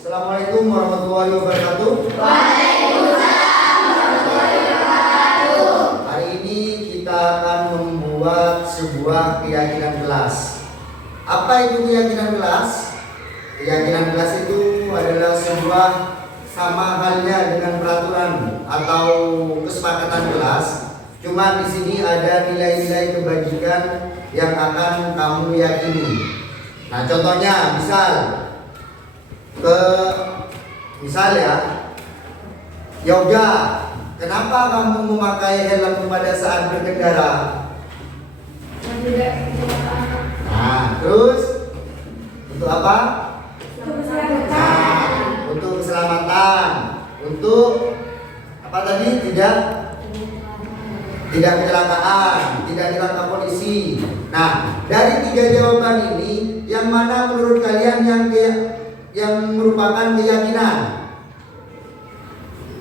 Assalamualaikum warahmatullahi wabarakatuh. Waalaikumsalam warahmatullahi wabarakatuh. Hari ini kita akan membuat sebuah keyakinan kelas. Apa itu keyakinan kelas? Keyakinan kelas itu adalah sebuah sama halnya dengan peraturan atau kesepakatan kelas. Cuma di sini ada nilai-nilai kebajikan yang akan kamu yakini. Nah, contohnya misal ya, yoga. Kenapa kamu memakai helm pada saat berkendara? Nah, terus untuk apa? Nah, untuk keselamatan. Untuk apa tadi? Tidak kecelakaan, tidak ditangkap polisi. Nah, dari 3 jawaban ini, yang mana menurut kalian yang merupakan keyakinan?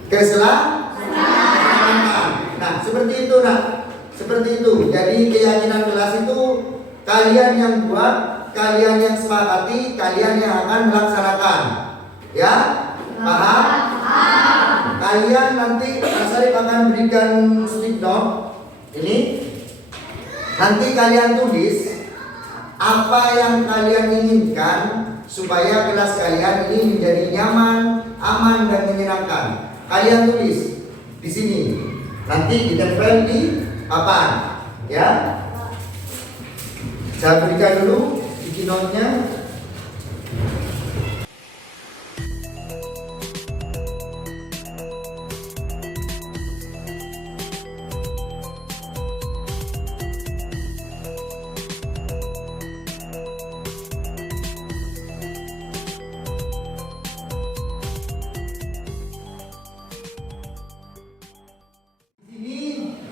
Keselamatan. Nah, seperti itu, seperti itu. Jadi keyakinan kelas itu kalian yang buat, kalian yang sepakati, kalian yang akan melaksanakan. Ya, paham? Kalian nanti Mas Arif akan berikan stick note ini. Nanti kalian tulis apa yang kalian inginkan supaya kelas kalian ini menjadi nyaman, aman dan menyenangkan. Kalian tulis di sini. Nanti ditempel di papan, ya. Saya berikan dulu stick note-nya.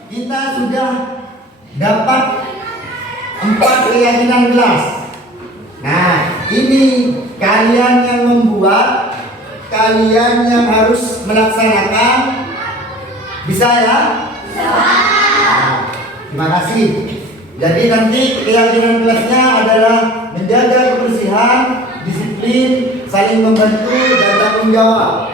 Kita sudah dapat 4 keyakinan kelas. Nah, ini kalian yang membuat, kalian yang harus melaksanakan. Bisa ya? Bisa. Nah, terima kasih. Jadi nanti keyakinan kelasnya adalah menjaga kebersihan, disiplin, saling membantu dan tanggung jawab.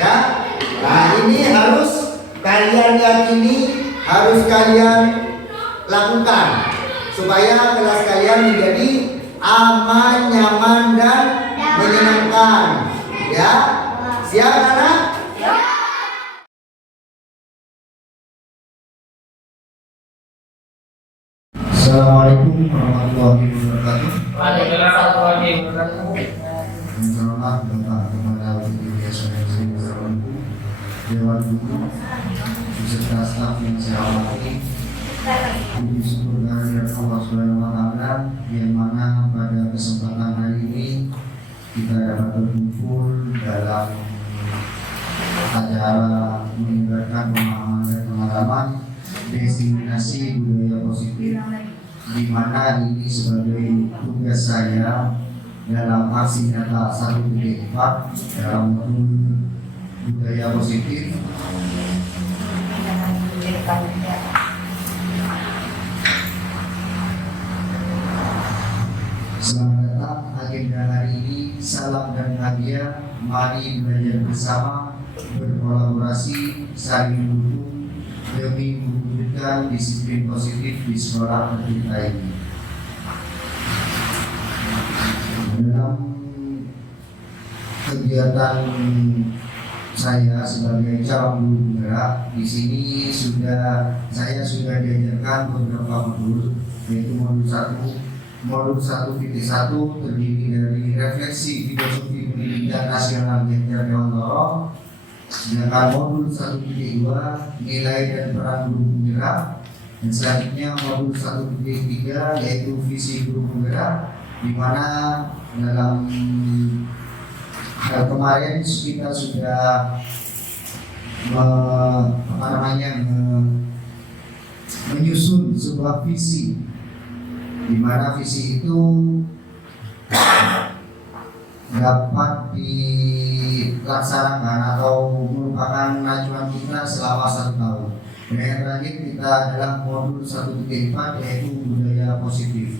Ya. Nah, ini harus kalian yakini, harus kalian lakukan supaya kelas kalian menjadi aman, nyaman dan menyenangkan. Ya, siap anak? Assalamualaikum warahmatullahi wabarakatuh. Waalaikumsalam warahmatullahi wabarakatuh. Selamat datang kepada Dewan Guru beserta staf yang saya hormati. Puji syukur kehadirat Allah Subhanahu wa Ta'ala, yang mana pada kesempatan hari ini kita dapat berkumpul dalam acara menyebarkan pemahaman dan pengalaman diseminasi budaya positif, di mana ini sebagai tugas saya dalam aksi nyata 1.4 dalam modul budaya positif. Selamat datang. Agenda hari ini salam dan hadiah. Mari belajar bersama, berkolaborasi, saling mendukung demi mewujudkan disiplin positif di sekolah kita ini. Dalam kegiatan saya sebagai calon guru penggerak di sini saya sudah diajarkan beberapa modul, yaitu modul 1.1 terdiri dari refleksi filosofi pendidikan nasional Ganjar Dewantoro, sedangkan modul 1.2 nilai dan peran guru penggerak, dan selanjutnya modul 1.3 yaitu visi guru penggerak, di mana dalam kemarin kita sudah menyusun sebuah visi, di mana visi itu dapat dilaksanakan atau merupakan acuan kita selama 1 tahun. Dan yang terakhir kita adalah modul 1.4 yaitu budaya positif.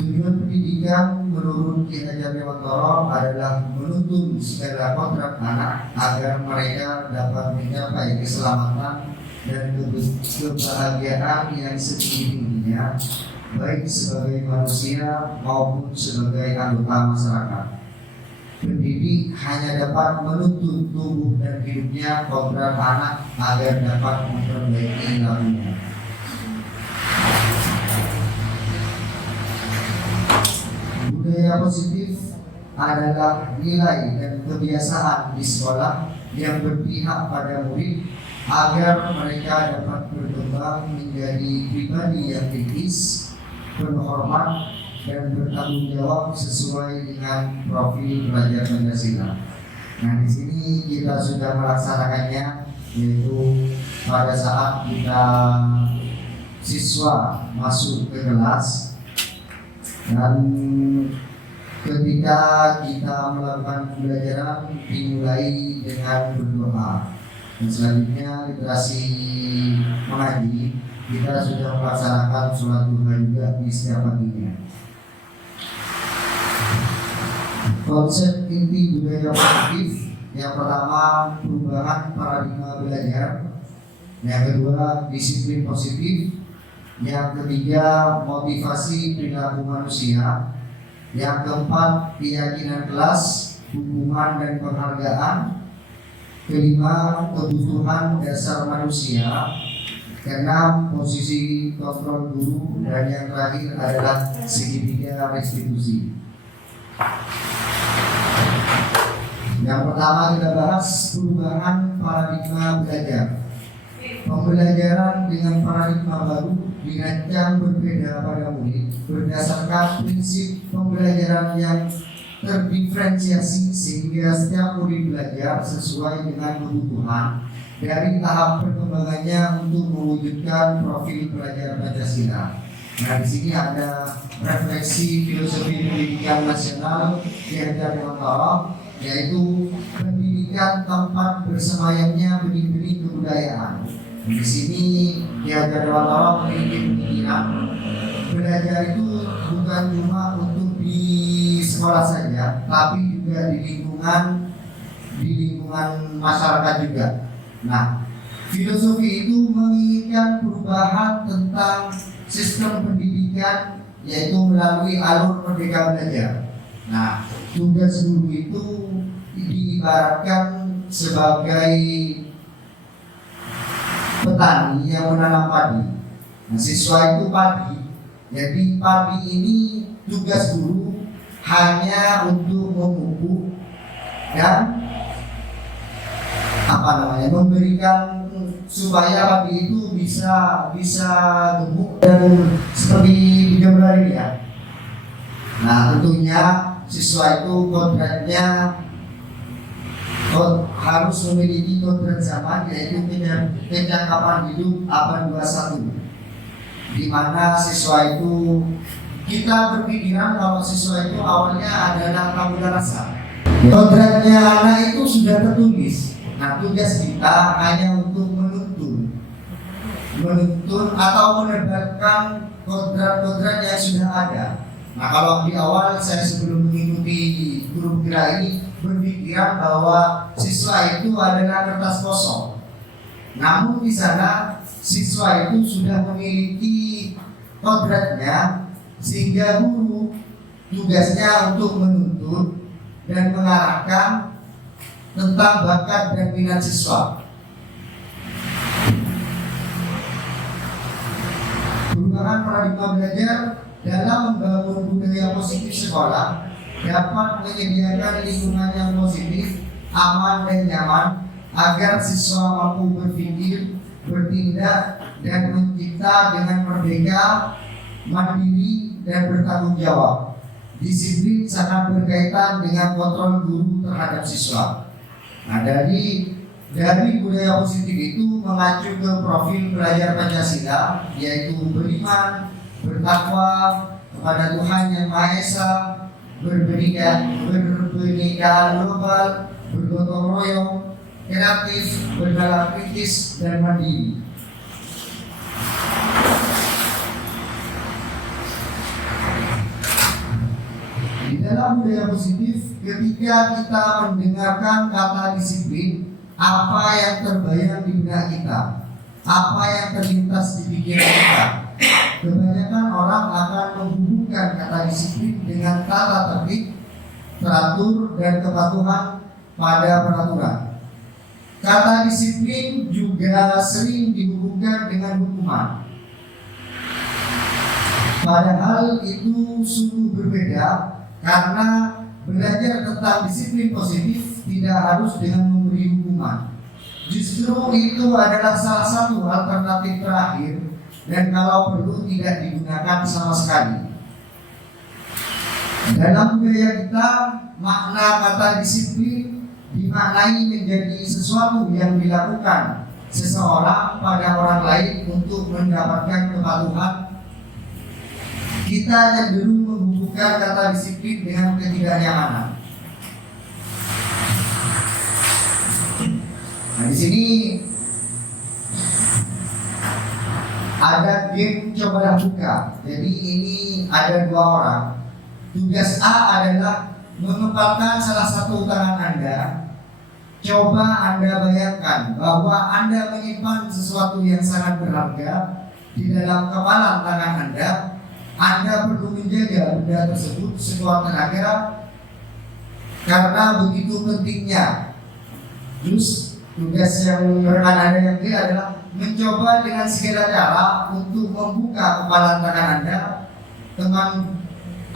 Tujuan yang menurut Ki Hajar Dewantara adalah menuntun segala kodrat anak agar mereka dapat mencapai keselamatan dan kebahagiaan yang setinggi-tingginya, baik sebagai manusia maupun sebagai anggota masyarakat. Pendidik hanya dapat menuntun tubuh dan hidupnya kodrat anak agar dapat memperbaiki lakunya. Budaya positif adalah nilai dan kebiasaan di sekolah yang berpihak pada murid agar mereka dapat berkembang menjadi pribadi yang kritis, penuh hormat, dan bertanggung jawab sesuai dengan profil pelajar Pancasila. Nah, di sini kita sudah melaksanakannya, yaitu pada saat kita siswa masuk ke kelas dan ketika kita melakukan pembelajaran dimulai dengan berdoa. Dan selanjutnya literasi mengaji, kita sudah melaksanakan sholat duha juga di setiap paginya. Konsep inti budaya positif yang pertama perubahan paradigma belajar, yang kedua disiplin positif, yang ketiga motivasi perilaku manusia, yang keempat keyakinan kelas, hukuman dan penghargaan, kelima kebutuhan dasar manusia, keenam posisi kontrol guru, dan yang terakhir adalah segitiga restitusi. Yang pertama kita bahas perubahan paradigma belajar. Pembelajaran dengan paradigma baru dirancang berbeda pada murid berdasarkan prinsip pembelajaran yang terdiferensiasi sehingga setiap murid belajar sesuai dengan kebutuhan dari tahap perkembangannya untuk mewujudkan profil pelajar Pancasila. Nah, di sini ada refleksi filosofi pendidikan nasional Ki Hajar Dewantara, yaitu pendidikan tempat bersemayamnya benih-benih kebudayaan. Di sini Ki Hajar Dewantara memiliki pemikiran belajar itu bukan cuma untuk di sekolah saja, tapi juga di lingkungan masyarakat juga. Nah, filosofi itu menginginkan perubahan tentang sistem pendidikan, yaitu melalui alur merdeka belajar. Nah, tugas guru itu diibaratkan sebagai petani yang menanam padi. Nah, siswa itu padi. Jadi padi ini tugas guru hanya untuk memupuk dan memberikan supaya padi itu bisa gemuk dan seperti di gambar ini ya. Nah, tentunya siswa itu kodratnya harus memiliki kodrat zaman, yaitu pencakapan hidup abad 21, di mana siswa itu kita berpikiran kalau siswa itu awalnya adalah tabula rasa. Kodratnya anak itu sudah tertulis. Nah, tugas kita hanya untuk menuntun atau menebarkan kodrat-kodrat yang sudah ada. Nah, kalau di awal saya sebelum mengikuti grup gerak ini berpikiran bahwa siswa itu adalah kertas kosong. Namun di sana siswa itu sudah memiliki kodratnya, sehingga guru tugasnya untuk menuntun dan mengarahkan tentang bakat dan minat siswa. Perubahan paradigma belajar dalam membangun budaya positif sekolah dapat menyediakan lingkungan yang positif, aman dan nyaman agar siswa mampu berpikir, bertindak, dan mencipta dengan merdeka, mandiri, dan bertanggung jawab. Disiplin sangat berkaitan dengan kontrol guru terhadap siswa. Nah, dari budaya positif itu mengacu ke profil pelajar Pancasila, yaitu beriman, bertakwa kepada Tuhan Yang Maha Esa, berbenihkan global, bergotong royong, kreatif, bernalar kritis, dan mandiri. dalam budaya positif, ketika kita mendengarkan kata disiplin, apa yang terbayang di benak kita, apa yang terlintas di pikiran kita. Kebanyakan orang akan menghubungkan kata disiplin dengan tata tertib, teratur, dan kepatuhan pada peraturan. Kata disiplin juga sering dihubungkan dengan hukuman. Padahal itu sungguh berbeda, karena belajar tentang disiplin positif tidak harus dengan memberi hukuman. Justru itu adalah salah satu alternatif terakhir, dan kalau perlu tidak digunakan sama sekali. Dalam budaya kita, makna kata disiplin dimaknai menjadi sesuatu yang dilakukan seseorang pada orang lain untuk mendapatkan kepatuhan. Kita cenderung menghubungkan kata disiplin dengan ketidaknyamanan. Nah, di sini ada game coba buka. Jadi ini ada 2 orang. Tugas A adalah mengepalkan salah satu tangan Anda. Coba Anda bayangkan bahwa Anda menyimpan sesuatu yang sangat berharga di dalam kepalan tangan Anda. Anda perlu menjaga benda tersebut sekuat tenaga karena begitu pentingnya. Terus tugas yang rekan Anda yang B adalah mencoba dengan segala cara untuk membuka kepalan tangan Anda. Teman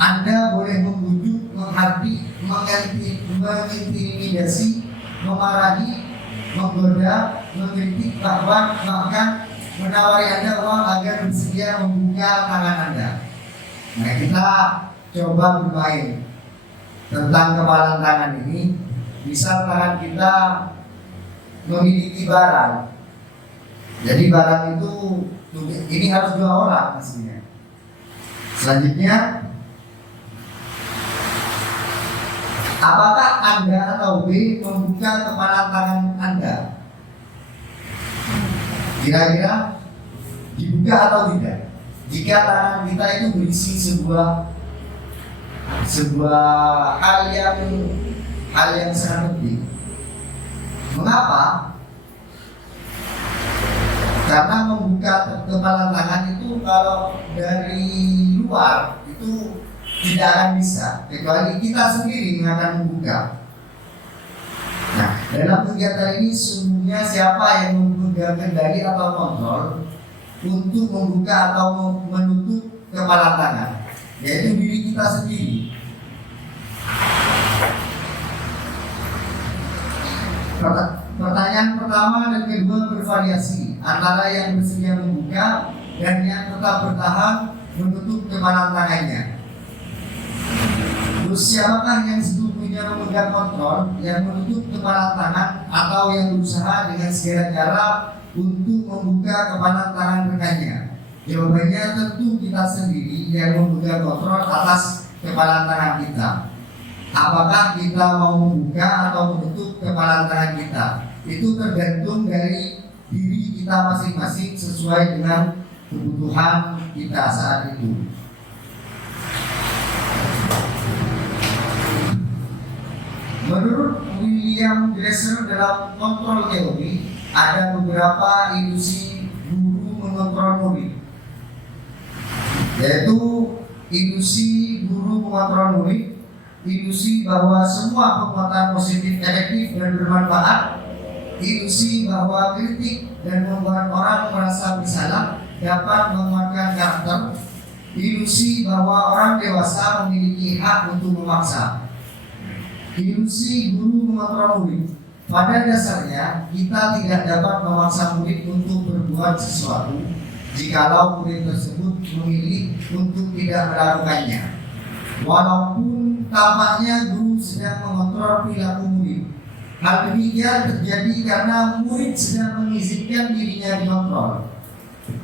Anda boleh membujuk, menghardik, mengintimidasi, memarahi, menggoda, mengkritik, bahkan menawari Anda uang agar bersedia membuka tangan Anda. Nah, kita coba bermain tentang kepalan tangan ini. Misal tangan kita memiliki barang. Jadi barang itu ini harus 2 orang pastinya. Selanjutnya, apakah Anda atau B membuka kepalan tangan Anda? Kira-kira dibuka atau tidak? Jika tangan kita itu berisi sebuah hal yang sangat penting. Mengapa? Karena membuka kepalan tangan itu kalau dari luar itu tidak akan bisa, kecuali kita sendiri yang akan membuka. Nah, dalam kegiatan ini sesungguhnya siapa yang memegang kendali atau kontrol untuk membuka atau menutup kepalan tangan, yaitu diri kita sendiri. Pertanyaan pertama dan kedua bervariasi antara yang bersedia membuka dan yang tetap bertahan menutup kepalan tangannya. Terus siapakah yang sesungguhnya memegang kontrol, yang menutup kepalan tangan atau yang berusaha dengan segala cara untuk membuka kepalan tangan rekannya? Jawabannya tentu kita sendiri yang memegang kontrol atas kepalan tangan kita. Apakah kita mau membuka atau menutup kepalan tangan kita? Itu tergantung dari diri kita masing-masing sesuai dengan kebutuhan kita saat itu. Menurut William Glasser dalam kontrol teori, ada beberapa ilusi guru mengontrol murid, yaitu ilusi guru mengontrol murid, ilusi bahwa semua penguatan positif efektif dan bermanfaat, ilusi bahwa kritik dan membuat orang merasa bersalah dapat menguatkan karakter, ilusi bahwa orang dewasa memiliki hak untuk memaksa. Ilusi guru mengontrol murid. Pada dasarnya kita tidak dapat memaksa murid untuk berbuat sesuatu jikalau murid tersebut memilih untuk tidak melakukannya. Walaupun tampaknya guru sedang mengontrol perilaku murid, hal demikian terjadi karena murid sedang mengizinkan dirinya dikontrol.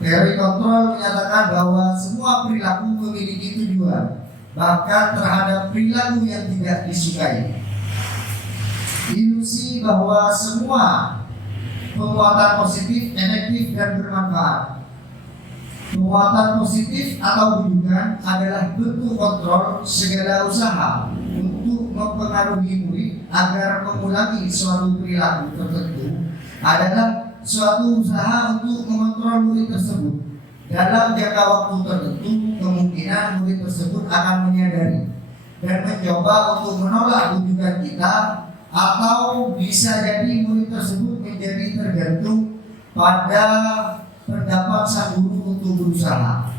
Teori kontrol menyatakan bahwa semua perilaku memiliki tujuan, bahkan terhadap perilaku yang tidak disukai. Ilusi bahwa semua penguatan positif efektif dan bermanfaat. Penguatan positif atau bujukan adalah bentuk kontrol segala usaha mempengaruhi murid agar mengulangi suatu perilaku tertentu adalah suatu usaha untuk mengontrol murid tersebut. Dalam jangka waktu tertentu, kemungkinan murid tersebut akan menyadari dan mencoba untuk menolak rujukan kita, atau bisa jadi murid tersebut menjadi tergantung pada pendapat sang guru untuk berusaha.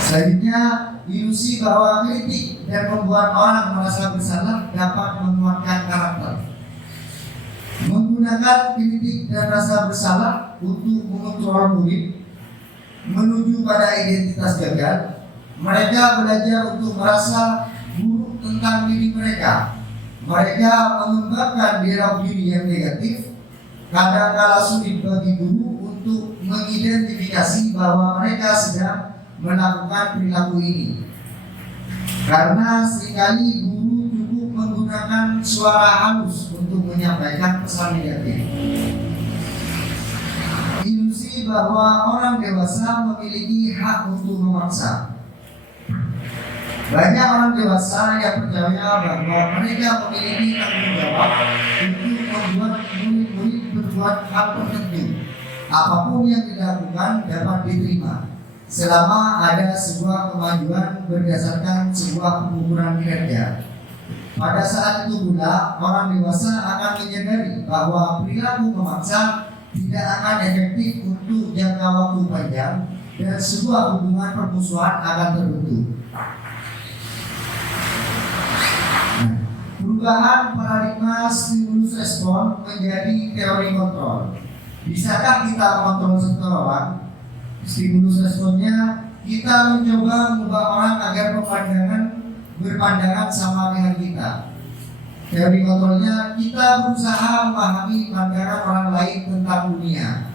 Selanjutnya, ilusi bahwa kritik dan membuat orang merasa bersalah dapat menguatkan karakter. Menggunakan kritik dan rasa bersalah untuk mengontrol murid menuju pada identitas gagal, mereka belajar untuk merasa buruk tentang diri mereka. Mereka mengembangkan dialog diri yang negatif. Kadang-kala sulit bagi guru untuk mengidentifikasi bahwa mereka sedang melakukan perilaku ini, karena seringkali guru cukup menggunakan suara halus untuk menyampaikan pesan negatif. Ilusi bahwa orang dewasa memiliki hak untuk memaksa. Banyak orang dewasa yang percaya bahwa mereka memiliki tanggung jawab untuk membuat murid-murid berbuat hal tertentu. Apapun yang dilakukan dapat diterima selama ada sebuah kemajuan berdasarkan sebuah pengukuran kinerja. Pada saat itu pula, orang dewasa akan menyadari bahwa perilaku memaksa tidak akan efektif untuk jangka waktu panjang dan sebuah hubungan permusuhan akan terbentuk. Perubahan paradigma stimulus respon menjadi teori kontrol. Bisakah kita mengontrol seseorang? Stimulus responnya, kita mencoba mengubah orang agar berpandangan sama dengan kita. Teori kontrolnya, kita berusaha memahami pandangan orang lain tentang dunia.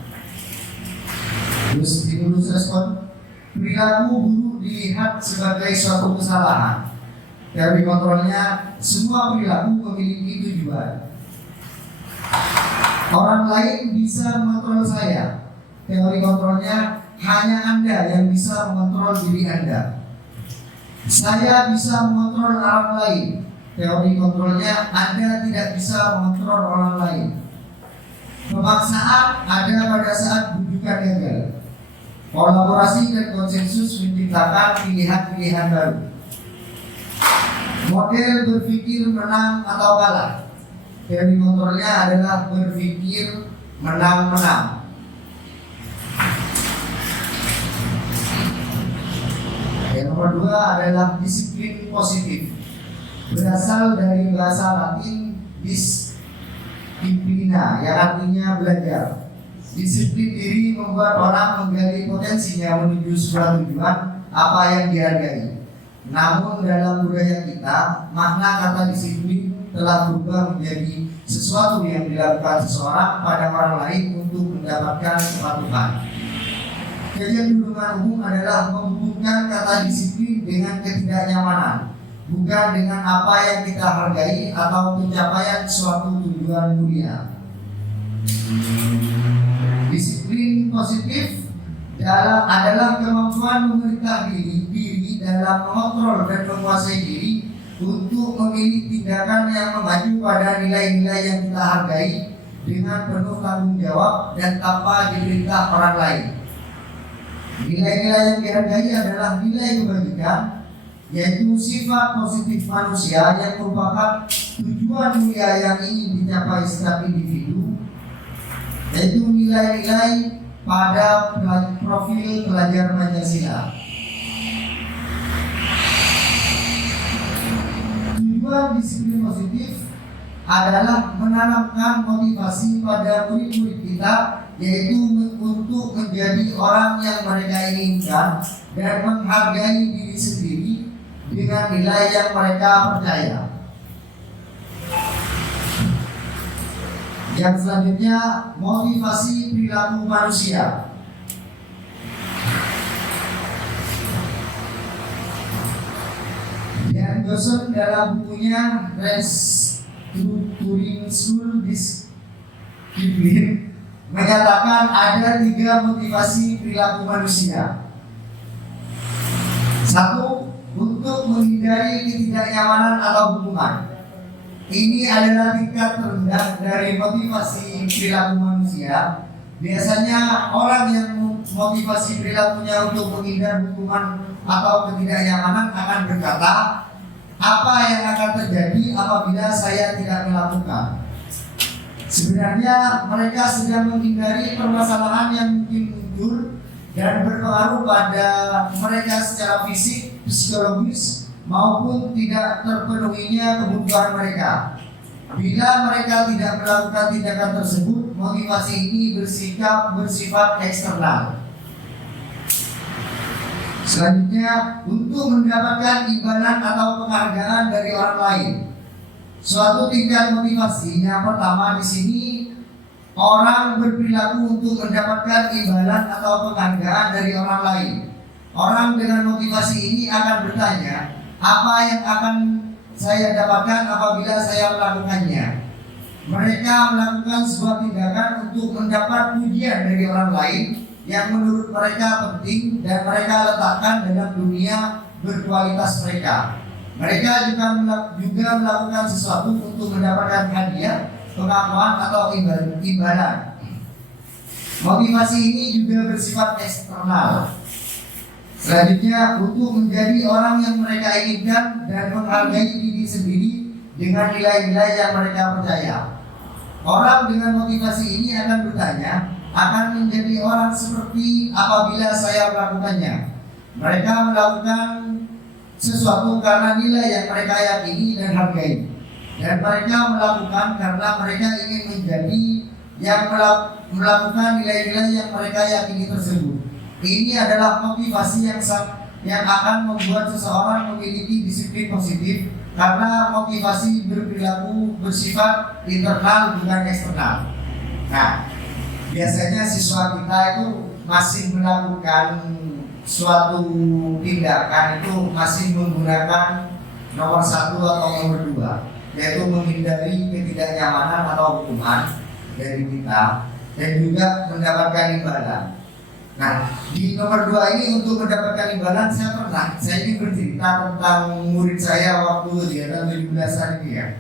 Terus stimulus respon, perilaku buruk dilihat sebagai suatu kesalahan. Teori kontrolnya, semua perilaku memiliki tujuan. Orang lain bisa mengontrol saya. Teori kontrolnya, hanya Anda yang bisa mengontrol diri Anda. Saya bisa mengontrol orang lain. Teori kontrolnya, Anda tidak bisa mengontrol orang lain. Pemaksaan ada pada saat rujukan gagal. Kolaborasi dan konsensus menciptakan pilihan-pilihan baru. Model berpikir menang atau kalah. Teori kontrolnya adalah berpikir menang-menang. Yang nomor 2 adalah disiplin positif. Berasal dari bahasa Latin disciplina, yang artinya belajar. Disiplin diri membuat orang menggali potensinya menuju sebuah tujuan apa yang dihargai. Namun dalam budaya kita, makna kata disiplin telah berubah menjadi sesuatu yang dilakukan seseorang pada orang lain untuk mendapatkan kepatuhan. Kecenderungan umum adalah menghubungkan kata disiplin dengan ketidaknyamanan, bukan dengan apa yang kita hargai atau pencapaian suatu tujuan mulia. Disiplin positif adalah kemampuan memerintah diri dalam mengontrol dan menguasai diri untuk memilih tindakan yang mengacu pada nilai-nilai yang kita hargai dengan penuh tanggung jawab dan tanpa diperintah orang lain. Nilai-nilai yang dihargai adalah nilai kebajikan, yaitu sifat positif manusia yang merupakan tujuan mulia yang ingin dicapai setiap individu, yaitu nilai-nilai pada profil pelajar Pancasila. Tujuan disiplin positif adalah menanamkan motivasi pada murid-murid kita, yaitu untuk menjadi orang yang mereka inginkan dan menghargai diri sendiri dengan nilai yang mereka percaya. Yang selanjutnya, motivasi perilaku manusia. Dan Johnson dalam bukunya Restructuring School Discipline menyatakan ada 3 motivasi perilaku manusia. 1. Untuk untuk menghindari ketidaknyamanan atau hukuman. Ini adalah tingkat terendah dari motivasi perilaku manusia. Biasanya orang yang motivasi perilakunya untuk menghindar hukuman atau ketidaknyamanan akan berkata, apa yang akan terjadi apabila saya tidak melakukan? Sebenarnya mereka sedang menghindari permasalahan yang mungkin muncul dan berpengaruh pada mereka secara fisik, psikologis, maupun tidak terpenuhinya kebutuhan mereka. Bila mereka tidak melakukan tindakan tersebut, motivasi ini bersifat eksternal. Selanjutnya, untuk mendapatkan imbalan atau penghargaan dari orang lain. Suatu tingkat motivasi yang pertama di sini, orang berperilaku untuk mendapatkan imbalan atau penghargaan dari orang lain. Orang dengan motivasi ini akan bertanya, apa yang akan saya dapatkan apabila saya melakukannya? Mereka melakukan sebuah tindakan untuk mendapat pujian dari orang lain yang menurut mereka penting dan mereka letakkan dalam dunia berkualitas mereka. Mereka juga melakukan sesuatu untuk mendapatkan hadiah, pengakuan atau imbalan. Motivasi ini juga bersifat eksternal. Selanjutnya, untuk menjadi orang yang mereka inginkan dan menghargai diri sendiri dengan nilai-nilai yang mereka percaya. Orang dengan motivasi ini akan bertanya, akan menjadi orang seperti apabila saya melakukannya. Mereka melakukan sesuatu karena nilai yang mereka yakini dan hargai. Dan mereka melakukan karena mereka ingin menjadi yang melakukan nilai-nilai yang mereka yakini tersebut. Ini adalah motivasi yang akan membuat seseorang memiliki disiplin positif karena motivasi berperilaku bersifat internal bukan eksternal. Nah, biasanya siswa kita itu masih melakukan suatu tindakan itu masih menggunakan nomor 1 atau nomor 2, yaitu menghindari ketidaknyamanan atau hukuman dari kita dan juga mendapatkan imbalan. Nah, di nomor 2 ini untuk mendapatkan imbalan saya ingin bercerita tentang murid saya waktu kegiatan 17-an ini ya.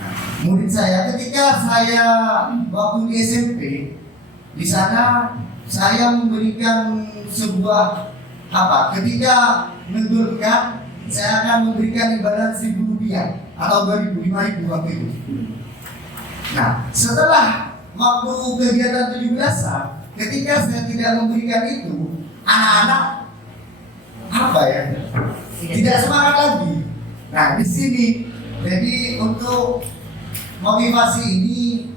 Nah, murid saya ketika saya waktu di SMP, di sana saya memberikan sebuah ketika menurunkan saya akan memberikan imbalan Rp1.000 atau Rp2.000, Rp5.000 waktu itu. Nah, setelah waktu kegiatan 17-an, ketika saya tidak memberikan itu, anak-anak tidak semangat lagi. Nah, di sini jadi untuk motivasi ini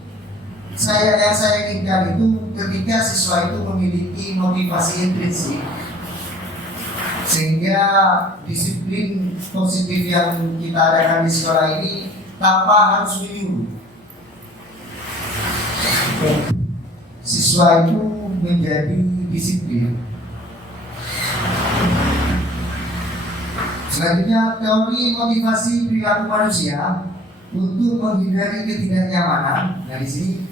yang saya inginkan itu ketika siswa itu memiliki motivasi intrinsik, sehingga disiplin positif yang kita adakan di sekolah ini tanpa harus menyuruh, siswa itu menjadi disiplin. Selanjutnya, teori motivasi perilaku manusia untuk menghindari ketidaknyamanan. Nah, di sini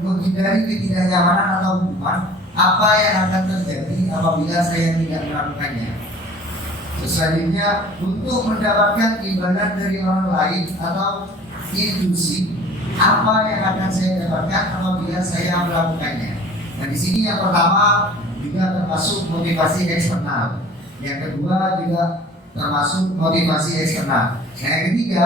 menghindari ketidaknyamanan atau hukuman, apa yang akan terjadi apabila saya tidak melakukannya. Selanjutnya, untuk mendapatkan imbalan dari orang lain atau intuisi, apa yang akan saya dapatkan apabila saya melakukannya. Nah, di sini yang pertama juga termasuk motivasi eksternal, yang kedua juga termasuk motivasi eksternal. Nah, yang ketiga,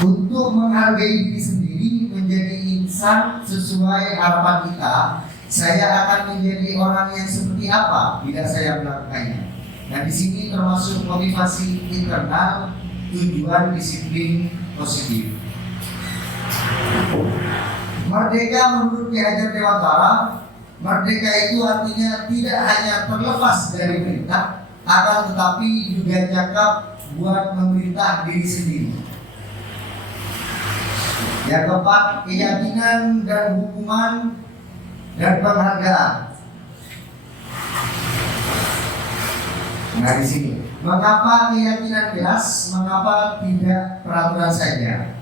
untuk menghargai diri sendiri, menjadi insan sesuai harapan kita. Saya akan menjadi orang yang seperti apa bila saya melakukannya. Nah, di sini termasuk motivasi internal, tujuan disiplin positif. Merdeka menurut Ki Hajar Dewantara, merdeka itu artinya tidak hanya terlepas dari perintah, akan tetapi juga cakap buat memerintah diri sendiri. Yang keempat, keyakinan dan hukuman dan penghargaan. Nah, di sini, mengapa keyakinan jelas, mengapa tidak peraturan saja?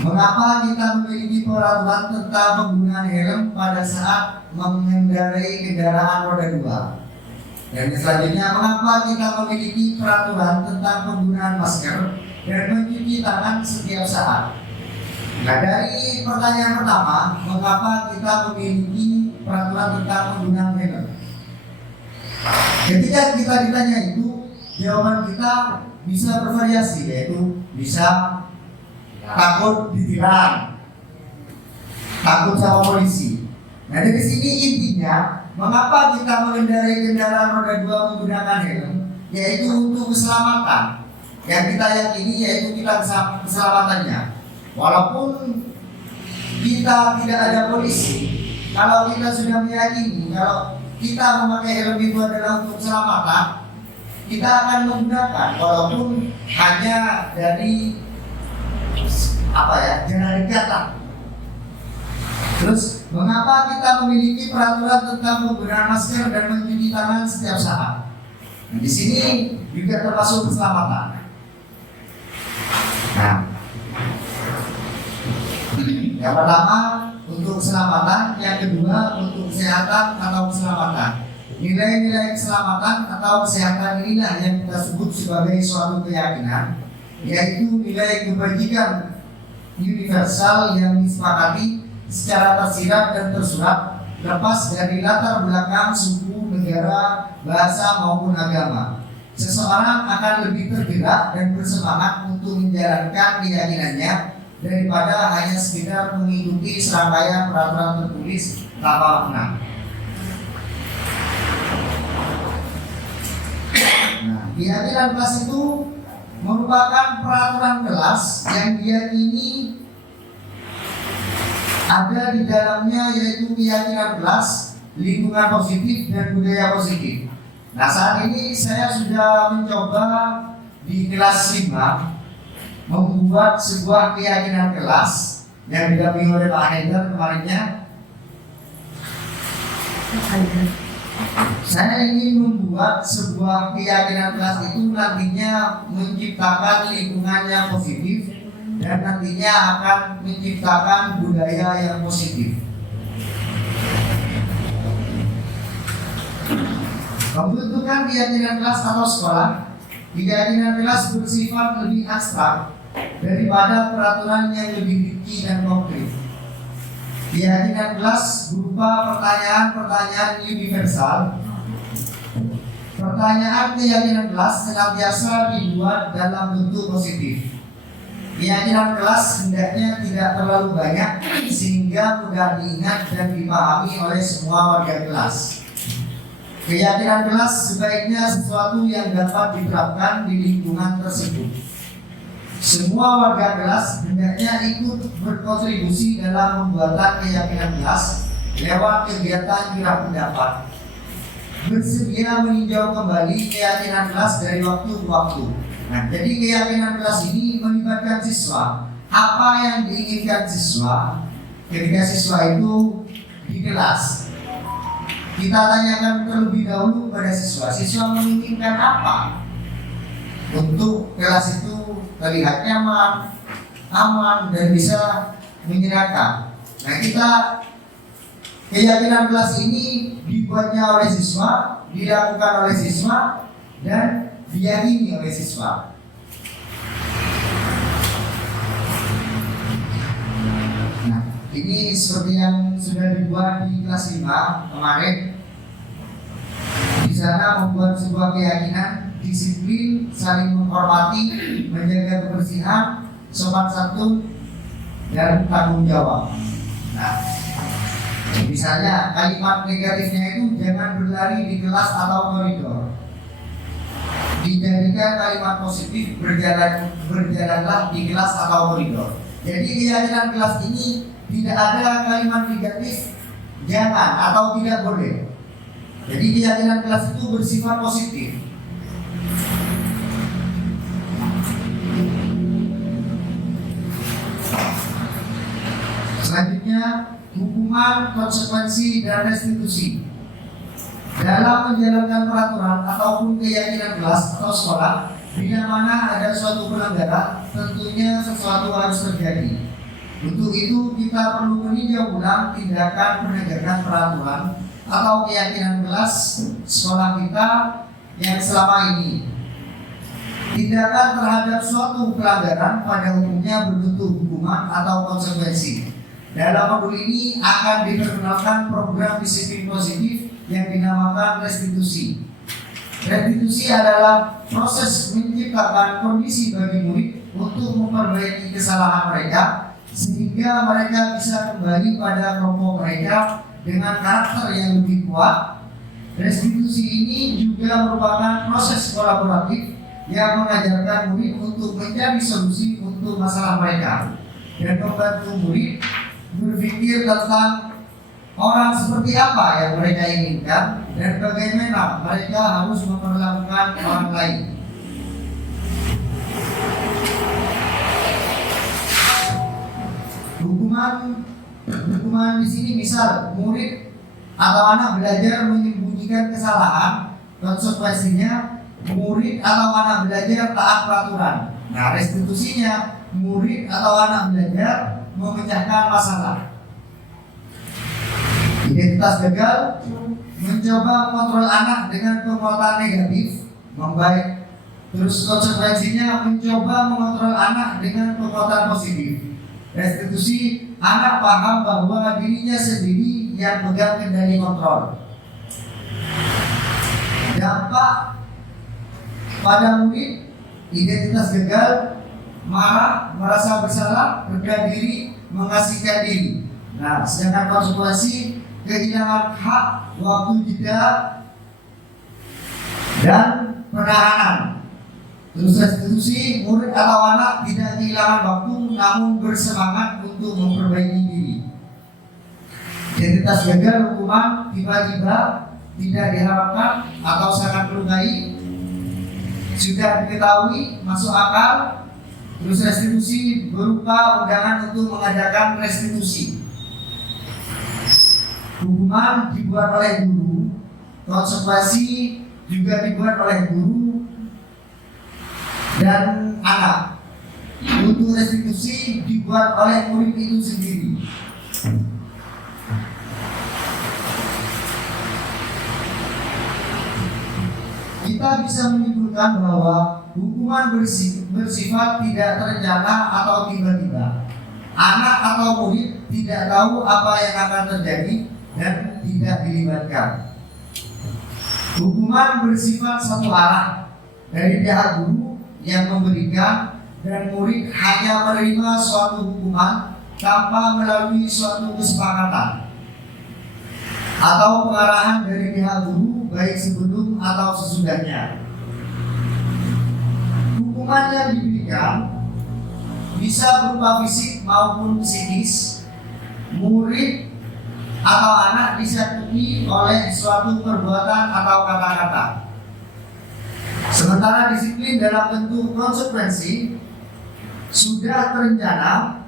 Mengapa kita memiliki peraturan tentang penggunaan helm pada saat mengendarai kendaraan roda 2? Dan selanjutnya, mengapa kita memiliki peraturan tentang penggunaan masker dan mencuci tangan setiap saat? Nah, dari pertanyaan pertama, mengapa kita memiliki peraturan tentang penggunaan helm? Ketika kita ditanya itu, jawaban kita bisa bervariasi, yaitu bisa takut ditilang, takut sama polisi. Nah, dari sini intinya, mengapa kita mengendarai kendaraan roda 2 menggunakan helm, yaitu untuk keselamatan. Yang kita yakini yaitu kita keselamatannya. Walaupun kita tidak ada polisi, kalau kita sudah meyakini kalau kita memakai helm itu adalah untuk keselamatan, kita akan menggunakan walaupun hanya dari jalan dekat. Terus, mengapa kita memiliki peraturan tentang penggunaan masker dan mencuci tangan setiap saat? Nah, di sini juga termasuk keselamatan. Nah, yang pertama untuk keselamatan, yang kedua untuk kesehatan atau keselamatan. Nilai-nilai keselamatan atau kesehatan inilah yang kita sebut sebagai suatu keyakinan, yaitu nilai kebajikan universal yang disepakati secara tersirat dan tersurat, lepas dari latar belakang suku, negara, bahasa maupun agama. Seseorang akan lebih tergerak dan bersemangat untuk menjalankan keyakinannya daripada hanya sekedar mengikuti serangkaian peraturan tertulis tanpa makna. Nah, keyakinan kelas itu merupakan peraturan kelas yang diyakini ada di dalamnya, yaitu keyakinan kelas, lingkungan positif, dan budaya positif. Nah, saat ini saya sudah mencoba di kelas 5 membuat sebuah keyakinan kelas yang didampingi oleh Pak Hendra kemarinnya. Saya ingin membuat sebuah keyakinan kelas itu nantinya menciptakan lingkungan yang positif dan nantinya akan menciptakan budaya yang positif. Pembentukan keyakinan kelas atau sekolah, keyakinan kelas bersifat lebih abstrak daripada peraturan yang lebih rinci dan konkret. Keyakinan kelas berupa pertanyaan-pertanyaan universal. Pertanyaan keyakinan kelas senantiasa dibuat dalam bentuk positif. Keyakinan kelas hendaknya tidak terlalu banyak sehingga mudah diingat dan dipahami oleh semua warga kelas. Keyakinan kelas sebaiknya sesuatu yang dapat diterapkan di lingkungan tersebut. Semua warga kelas hendaknya ikut berkontribusi dalam pembuatan keyakinan kelas lewat kegiatan kira pendapat. Bersedia meninjau kembali keyakinan kelas dari waktu ke waktu. Nah, jadi keyakinan kelas ini melibatkan siswa. Apa yang diinginkan siswa ketika siswa itu di kelas? Kita tanyakan terlebih dahulu kepada siswa. Siswa menginginkan apa? Untuk kelas itu terlihat nyaman, aman, dan bisa menyenangkan. Nah, keyakinan kelas ini dibuatnya oleh siswa, dilakukan oleh siswa, dan diyakini oleh siswa. Nah, ini seperti yang sudah dibuat di kelas 5 kemarin. Di sana membuat sebuah keyakinan, disiplin, saling menghormati, menjaga kebersihan, sopan santun, dan tanggung jawab. Nah, misalnya kalimat negatifnya itu jangan berlari di kelas atau koridor. Dijadikan kalimat positif, berjalanlah di kelas atau koridor. Jadi keyakinan kelas ini tidak ada kalimat negatif jangan atau tidak boleh. Jadi keyakinan kelas itu bersifat positif. Selanjutnya, hukuman, konsekuensi, dan restitusi. Dalam menjalankan peraturan ataupun keyakinan kelas atau sekolah, bila mana ada suatu pelanggaran, tentunya sesuatu harus terjadi. Untuk itu kita perlu meninjau ulang tindakan penegakan peraturan atau keyakinan kelas sekolah kita yang selama ini. Tindakan terhadap suatu pelanggaran pada umumnya berbentuk hukuman atau konsekuensi. Dalam modul ini akan diperkenalkan program disiplin positif yang dinamakan restitusi. Restitusi adalah proses menciptakan kondisi bagi murid untuk memperbaiki kesalahan mereka sehingga mereka bisa kembali pada kelompok mereka dengan karakter yang lebih kuat. Restitusi ini juga merupakan proses kolaboratif yang mengajarkan murid untuk mencari solusi untuk masalah mereka dan membantu murid berpikir tentang orang seperti apa yang mereka inginkan dan bagaimana mereka harus memperlakukan orang lain. Hukuman di sini misal murid atau anak belajar menyembunyikan kesalahan, konsekuensinya murid atau anak belajar taat peraturan. Nah, restitusinya murid atau anak belajar memecahkan masalah. Identitas gagal mencoba mengontrol anak dengan penguatan negatif, membaik. Terus konsekuensinya mencoba mengontrol anak dengan penguatan positif. Restitusi anak paham bahwa dirinya sendiri yang pegang kendali kontrol. Dampak pada murid identitas gagal, marah, merasa bersalah, rendah diri, mengasihkan diri. Nah, sedangkan konsekuensi kehilangan hak, waktu jeda, dan penahanan. Terus restitusi murid atau anak tidak kehilangan waktu namun bersemangat untuk memperbaiki diri. Identitas gagal hukuman tiba-tiba tidak diharapkan atau sangat melukai, sudah diketahui masuk akal. Terus restitusi berupa undangan untuk mengadakan restitusi. Hukuman dibuat oleh guru, konsekuensi juga dibuat oleh guru dan anak. Untuk restitusi dibuat oleh murid itu sendiri. Kita bisa menyimpulkan bahwa hukuman bersifat tidak terencana atau tiba-tiba. Anak atau murid tidak tahu apa yang akan terjadi dan tidak dilibatkan. Hukuman bersifat satu arah dari pihak guru yang memberikan, dan murid hanya menerima suatu hukuman tanpa melalui suatu kesepakatan atau pengarahan dari pihak guru baik sebelum atau sesudahnya. Hukuman yang diberikan bisa berupa fisik maupun psikis. Murid atau anak disakiti oleh suatu perbuatan atau kata-kata. Sementara disiplin dalam bentuk konsekuensi sudah terencana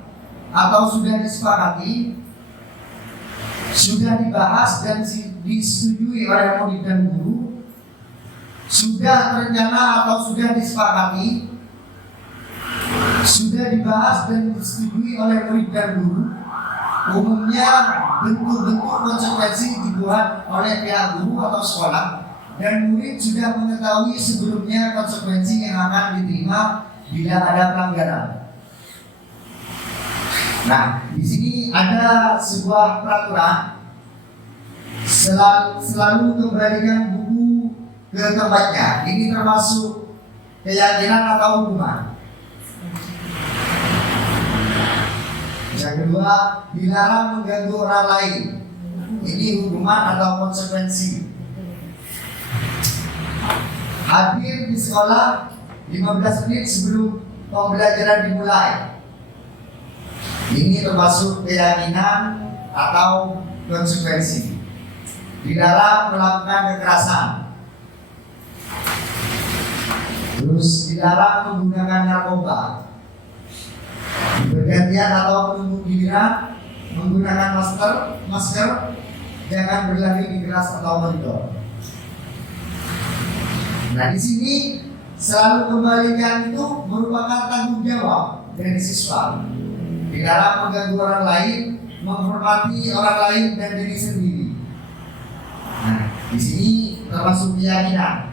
atau sudah disepakati, sudah dibahas dan disetujui oleh murid dan guru, sudah terencana atau sudah disepakati, sudah dibahas dan disetujui oleh murid dan guru. Umumnya bentuk-bentuk konsekuensi dibuat oleh pihak guru atau sekolah, dan murid sudah mengetahui sebelumnya konsekuensi yang akan diterima bila ada pelanggaran. Nah, di sini ada sebuah peraturan, selalu kembalikan buku ke tempatnya. Ini termasuk keyakinan atau hukuman. Yang kedua, dilarang mengganggu orang lain. Ini hukuman atau konsekuensi. Hadir di sekolah 15 menit sebelum pembelajaran dimulai. Ini termasuk keyakinan atau konsekuensi. Dilarang melakukan kekerasan. Terus dilarang menggunakan narkoba. Bergantian atau menunggu giliran menggunakan masker, jangan berlari di kelas atau koridor. Nah, di sini selalu kembalikan itu merupakan tanggung jawab dari siswa. dilarang mengganggu orang lain, menghormati orang lain dan diri sendiri. Nah, di sini termasuk keyakinan.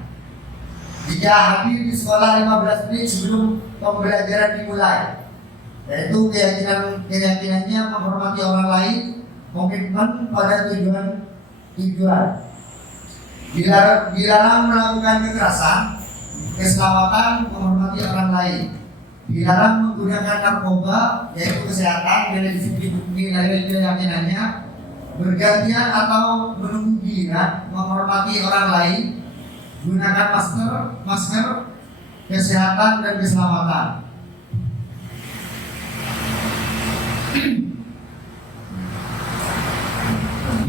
Jika hadir di sekolah 15 menit sebelum pembelajaran dimulai, yaitu keyakinannya menghormati orang lain, komitmen pada tujuan. Dilarang melakukan kekerasan, keselamatan, menghormati orang lain. Dilarang menggunakan narkoba, yaitu kesehatan dan disiplin nilai keyakinannya, bergantian atau menunggu giliran, menghormati orang lain, gunakan masker, kesehatan dan keselamatan.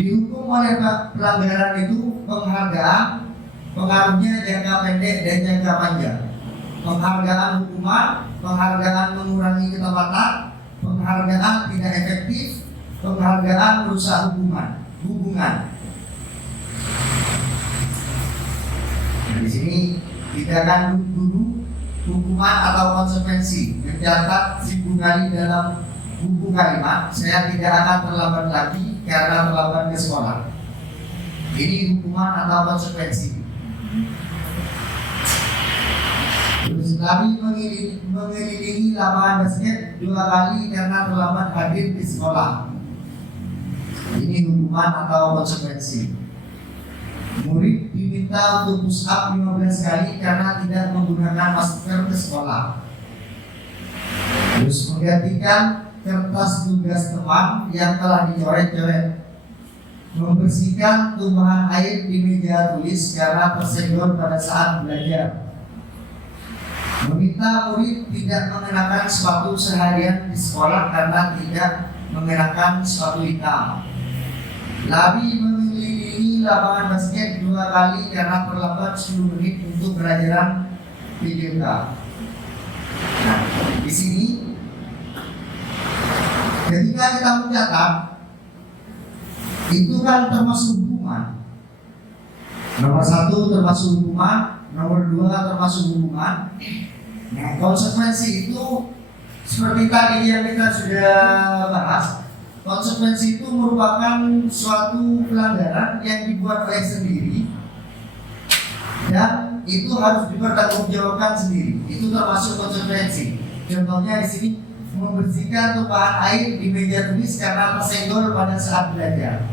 Dihukum oleh pelanggaran itu penghargaan, pengaruhnya jangka pendek dan jangka panjang. Penghargaan hukuman, penghargaan mengurangi ketepatan, penghargaan tidak efektif, penghargaan merusak hubungan. Nah, di sini tindakan guru, hukuman atau konsekuensi mencatat si Bukali dalam buku kalimat, saya tidak akan terlambat lagi karena terlambat ke sekolah. Ini hukuman atau konsekuensi. Terus lari mengelilingi lapangan basket 2 kali karena terlambat hadir di sekolah. Ini hukuman atau konsekuensi. Murid diminta untuk push up 15 kali karena tidak menggunakan masker ke sekolah. Terus menggantikan kertas tugas teman yang telah dicoret-coret. Membersihkan tumpahan air di meja tulis karena tersenggol pada saat belajar. Meminta murid tidak mengenakan sepatu seharian di sekolah karena tidak mengenakan sepatu hitam. Lari mengelilingi lapangan basket 2 kali karena terlambat 10 menit untuk pelajaran PJK. Nah, di sini ketika kita mencatat, itu kan termasuk hukuman. Nomor 1 termasuk hukuman, nomor 2 termasuk hukuman. Nah, konsekuensi itu seperti tadi yang kita sudah bahas. Konsekuensi itu merupakan suatu pelanggaran yang dibuat oleh sendiri dan itu harus dipertanggungjawabkan sendiri. Itu termasuk konsekuensi. Contohnya di sini, membersihkan tumpahan air di meja tulis karena tersenggol pada saat belajar.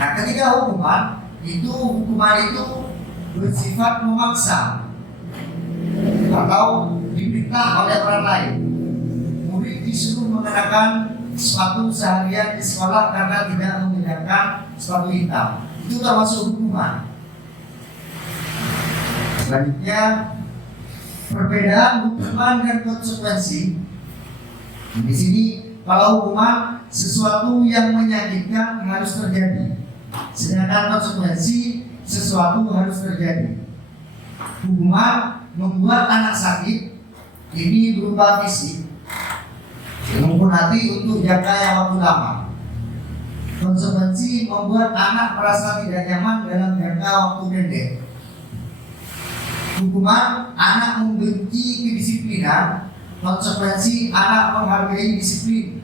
Nah, ketika hukuman itu bersifat memaksa atau diminta oleh orang lain. Murid disuruh mengenakan sepatu seharian di sekolah karena tidak menggunakan sepatu hitam. Itu termasuk hukuman. Selanjutnya, perbedaan hukuman dan konsekuensi. Di sini kalau hukuman sesuatu yang menyakitkan harus terjadi, sedangkan konsekuensi sesuatu harus terjadi. Hukuman membuat anak sakit, ini berupa fisik, maupun hati untuk jangka yang waktu lama. Konsekuensi membuat anak merasa tidak nyaman dalam jangka waktu pendek. Hukuman anak membenci kedisiplinan, konsekuensi anak menghargai disiplin.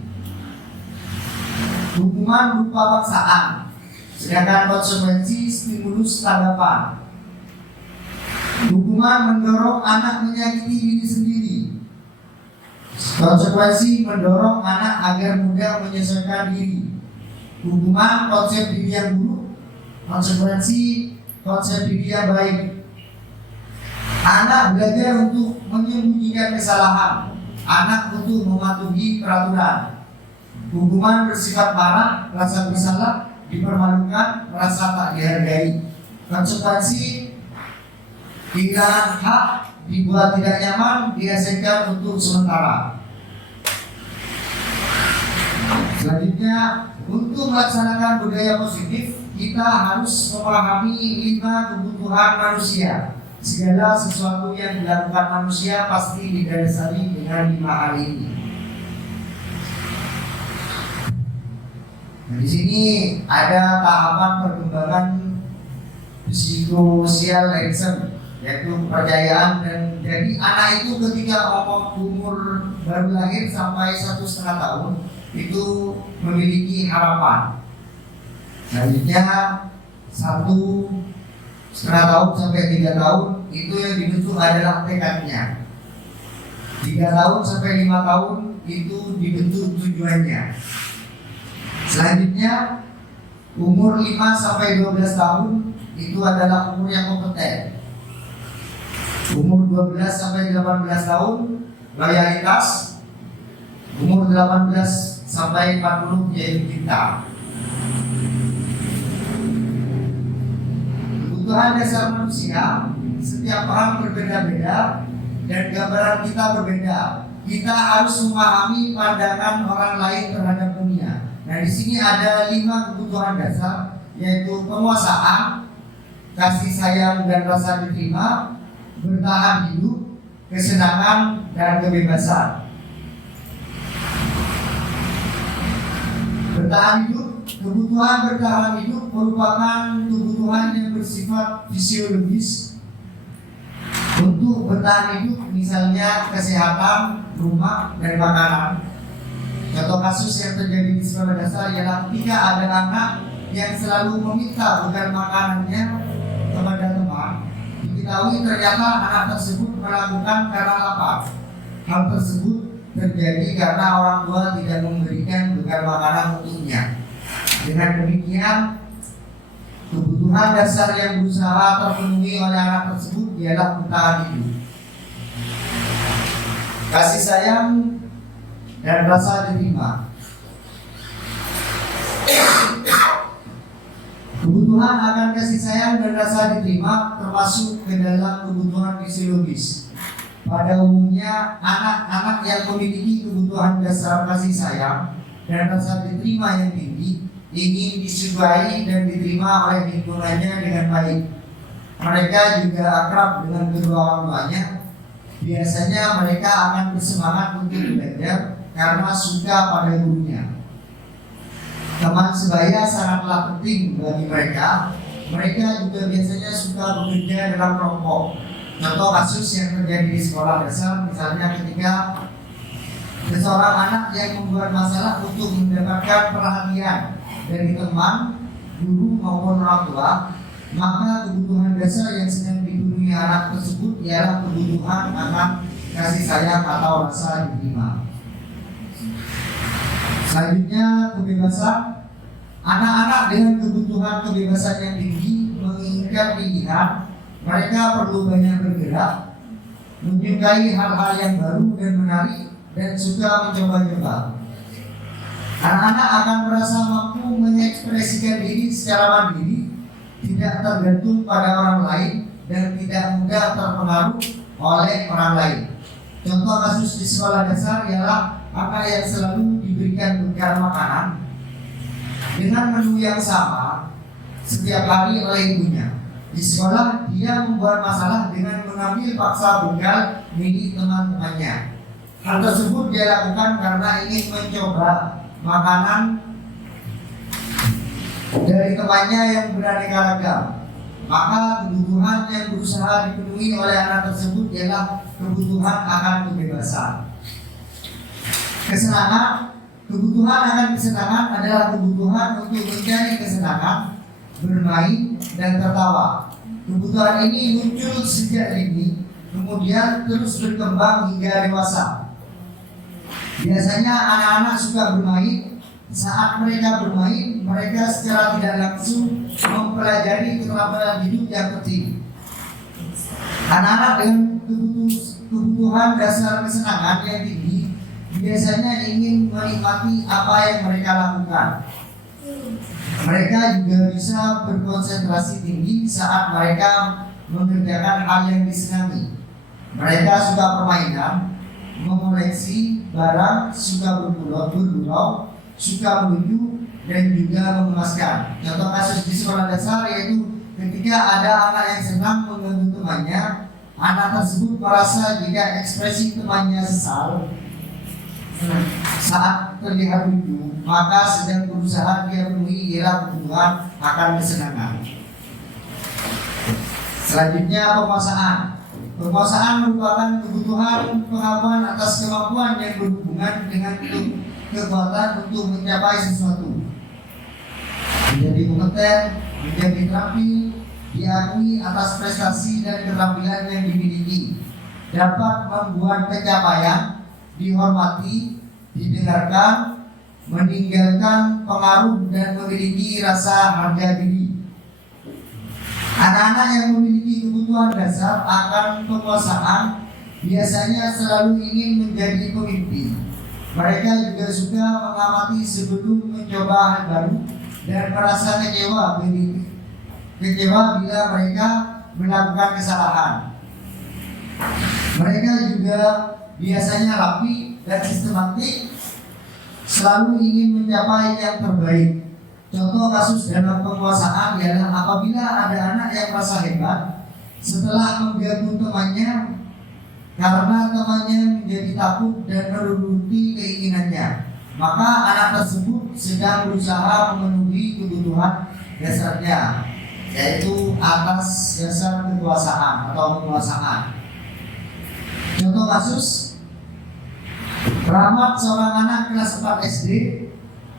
Hukuman berupa paksaan, sedangkan konsekuensi stimulus tanggapan. Hukuman mendorong anak menyakiti diri sendiri, konsekuensi mendorong anak agar mudah menyesuaikan diri. Hukuman konsep diri yang buruk, konsekuensi konsep diri yang baik. Anak belajar untuk menyembunyikan kesalahan, anak untuk mematuhi peraturan. Hukuman bersifat marah, rasa bersalah, dipermalukan, merasa tak dihargai. Konsekuensi kehilangan hak, dibuat tidak nyaman, dihasilkan untuk sementara. Selanjutnya, untuk melaksanakan budaya positif, kita harus memahami 5 kebutuhan manusia. Segala sesuatu yang dilakukan manusia pasti didasari dengan 5 hal ini. Nah, di sini ada tahapan perkembangan psikososial Erikson, yaitu kepercayaan. Dan jadi anak itu ketika umur baru lahir sampai 1,5 tahun itu memiliki harapan. Selanjutnya 1,5 tahun sampai 3 tahun itu yang dibentuk adalah tekadnya. 3 tahun sampai 5 tahun itu dibentuk tujuannya. Selanjutnya umur 5 sampai 12 tahun itu adalah umur yang kompeten. Umur 12 sampai 18 tahun loyalitas. Umur 18 sampai 40 yaitu cinta. Kebutuhan dasar manusia setiap orang berbeda-beda dan gambaran kita berbeda. Kita harus memahami pandangan orang lain terhadap dunia. Nah, di sini ada 5 kebutuhan dasar, yaitu penguasaan, kasih sayang dan rasa diterima, bertahan hidup, kesenangan dan kebebasan. Bertahan hidup, kebutuhan bertahan hidup merupakan kebutuhan yang bersifat fisiologis. Untuk bertahan hidup, misalnya kesehatan, rumah, dan makanan. Contoh kasus yang terjadi di sekolah dasar ialah ketika ada anak yang selalu meminta bekal makanannya kepada teman. Diketahui ternyata anak tersebut melakukan karena lapar. Hal tersebut terjadi karena orang tua tidak memberikan bekal makanan untuknya. Dengan demikian, kebutuhan dasar yang berusaha terpenuhi oleh anak tersebut ialah bertahan hidup. Kasih sayang dan rasa diterima. Kebutuhan akan kasih sayang dan rasa diterima termasuk ke dalam kebutuhan fisiologis. Pada umumnya, anak-anak yang memiliki kebutuhan dasar kasih sayang dan rasa diterima yang tinggi ingin disukai dan diterima oleh lingkungannya dengan baik. Mereka juga akrab dengan kedua orang tuanya. Biasanya mereka akan bersemangat untuk belajar karena suka pada gurunya. Teman sebaya sangatlah penting bagi mereka. Mereka juga biasanya suka bekerja dalam kelompok. Contoh kasus yang terjadi di sekolah dasar, misalnya ketika seseorang anak yang membuat masalah untuk mendapatkan perhatian dari teman, guru maupun orang tua, maka kebutuhan dasar yang sedang dipenuhi anak tersebut ialah kebutuhan akan kasih sayang atau rasa diterima. Selanjutnya, kebebasan. Anak-anak dengan kebutuhan kebebasan yang tinggi menginginkan pilihan. Mereka perlu banyak bergerak, menyukai hal-hal yang baru dan menarik, dan suka mencoba-coba. Anak-anak akan merasa mampu mengekspresikan diri secara mandiri, tidak tergantung pada orang lain, dan tidak mudah terpengaruh oleh orang lain. Contoh kasus di sekolah dasar ialah anak yang selalu diberikan bekal makanan dengan menu yang sama setiap hari oleh ibunya. Di sekolah, dia membuat masalah dengan mengambil paksa bekal milik teman-temannya. Hal tersebut dia lakukan karena ingin mencoba makanan dari temannya yang beraneka ragam. Maka kebutuhan yang berusaha dipenuhi oleh anak tersebut ialah kebutuhan akan kebebasan. Kesenangan. Kebutuhan akan kesenangan adalah kebutuhan untuk mencari kesenangan, bermain, dan tertawa. Kebutuhan ini muncul sejak dini, kemudian terus berkembang hingga dewasa. Biasanya anak-anak suka bermain. Saat mereka bermain, mereka secara tidak langsung mempelajari keterampilan hidup yang penting. Anak-anak dengan kebutuhan dasar kesenangan yang tinggi biasanya ingin menikmati apa yang mereka lakukan. Mereka juga bisa berkonsentrasi tinggi saat mereka mengerjakan hal yang disenangi. Mereka suka permainan, mengoleksi barang, suka bergurau, suka melucu, dan juga mengemaskan. Contoh kasus di sekolah dasar yaitu ketika ada anak yang senang mengganggu temannya, anak tersebut merasa jika ekspresi temannya sesal saat terlihat lucu, maka sedang berusaha dia penuhi ialah kebutuhan akan kesenangan. Selanjutnya penguasaan. Penguasaan merupakan kebutuhan pengakuan atas kemampuan yang berhubungan dengan kekuatan untuk mencapai sesuatu. Menjadi kompeten, menjadi terampil, diakui atas prestasi dan keterampilan yang dimiliki, dapat membuat pencapaian dihormati, didengarkan, meninggalkan pengaruh dan memiliki rasa harga diri. Anak-anak yang memiliki kebutuhan dasar akan penguasaan biasanya selalu ingin menjadi pemimpin. Mereka juga suka mengamati sebelum mencoba hal baru dan merasa kecewa bila mereka melakukan kesalahan. Mereka juga biasanya rapi dan sistematik, selalu ingin mencapai yang terbaik. Contoh kasus dalam penguasaan ialah apabila ada anak yang merasa hebat setelah mengganggu temannya karena temannya menjadi takut dan menuruti keinginannya, maka anak tersebut sedang berusaha memenuhi kebutuhan dasarnya, yaitu atas dasar kekuasaan atau penguasaan. Contoh kasus, Rahmat, seorang anak kelas 4 SD,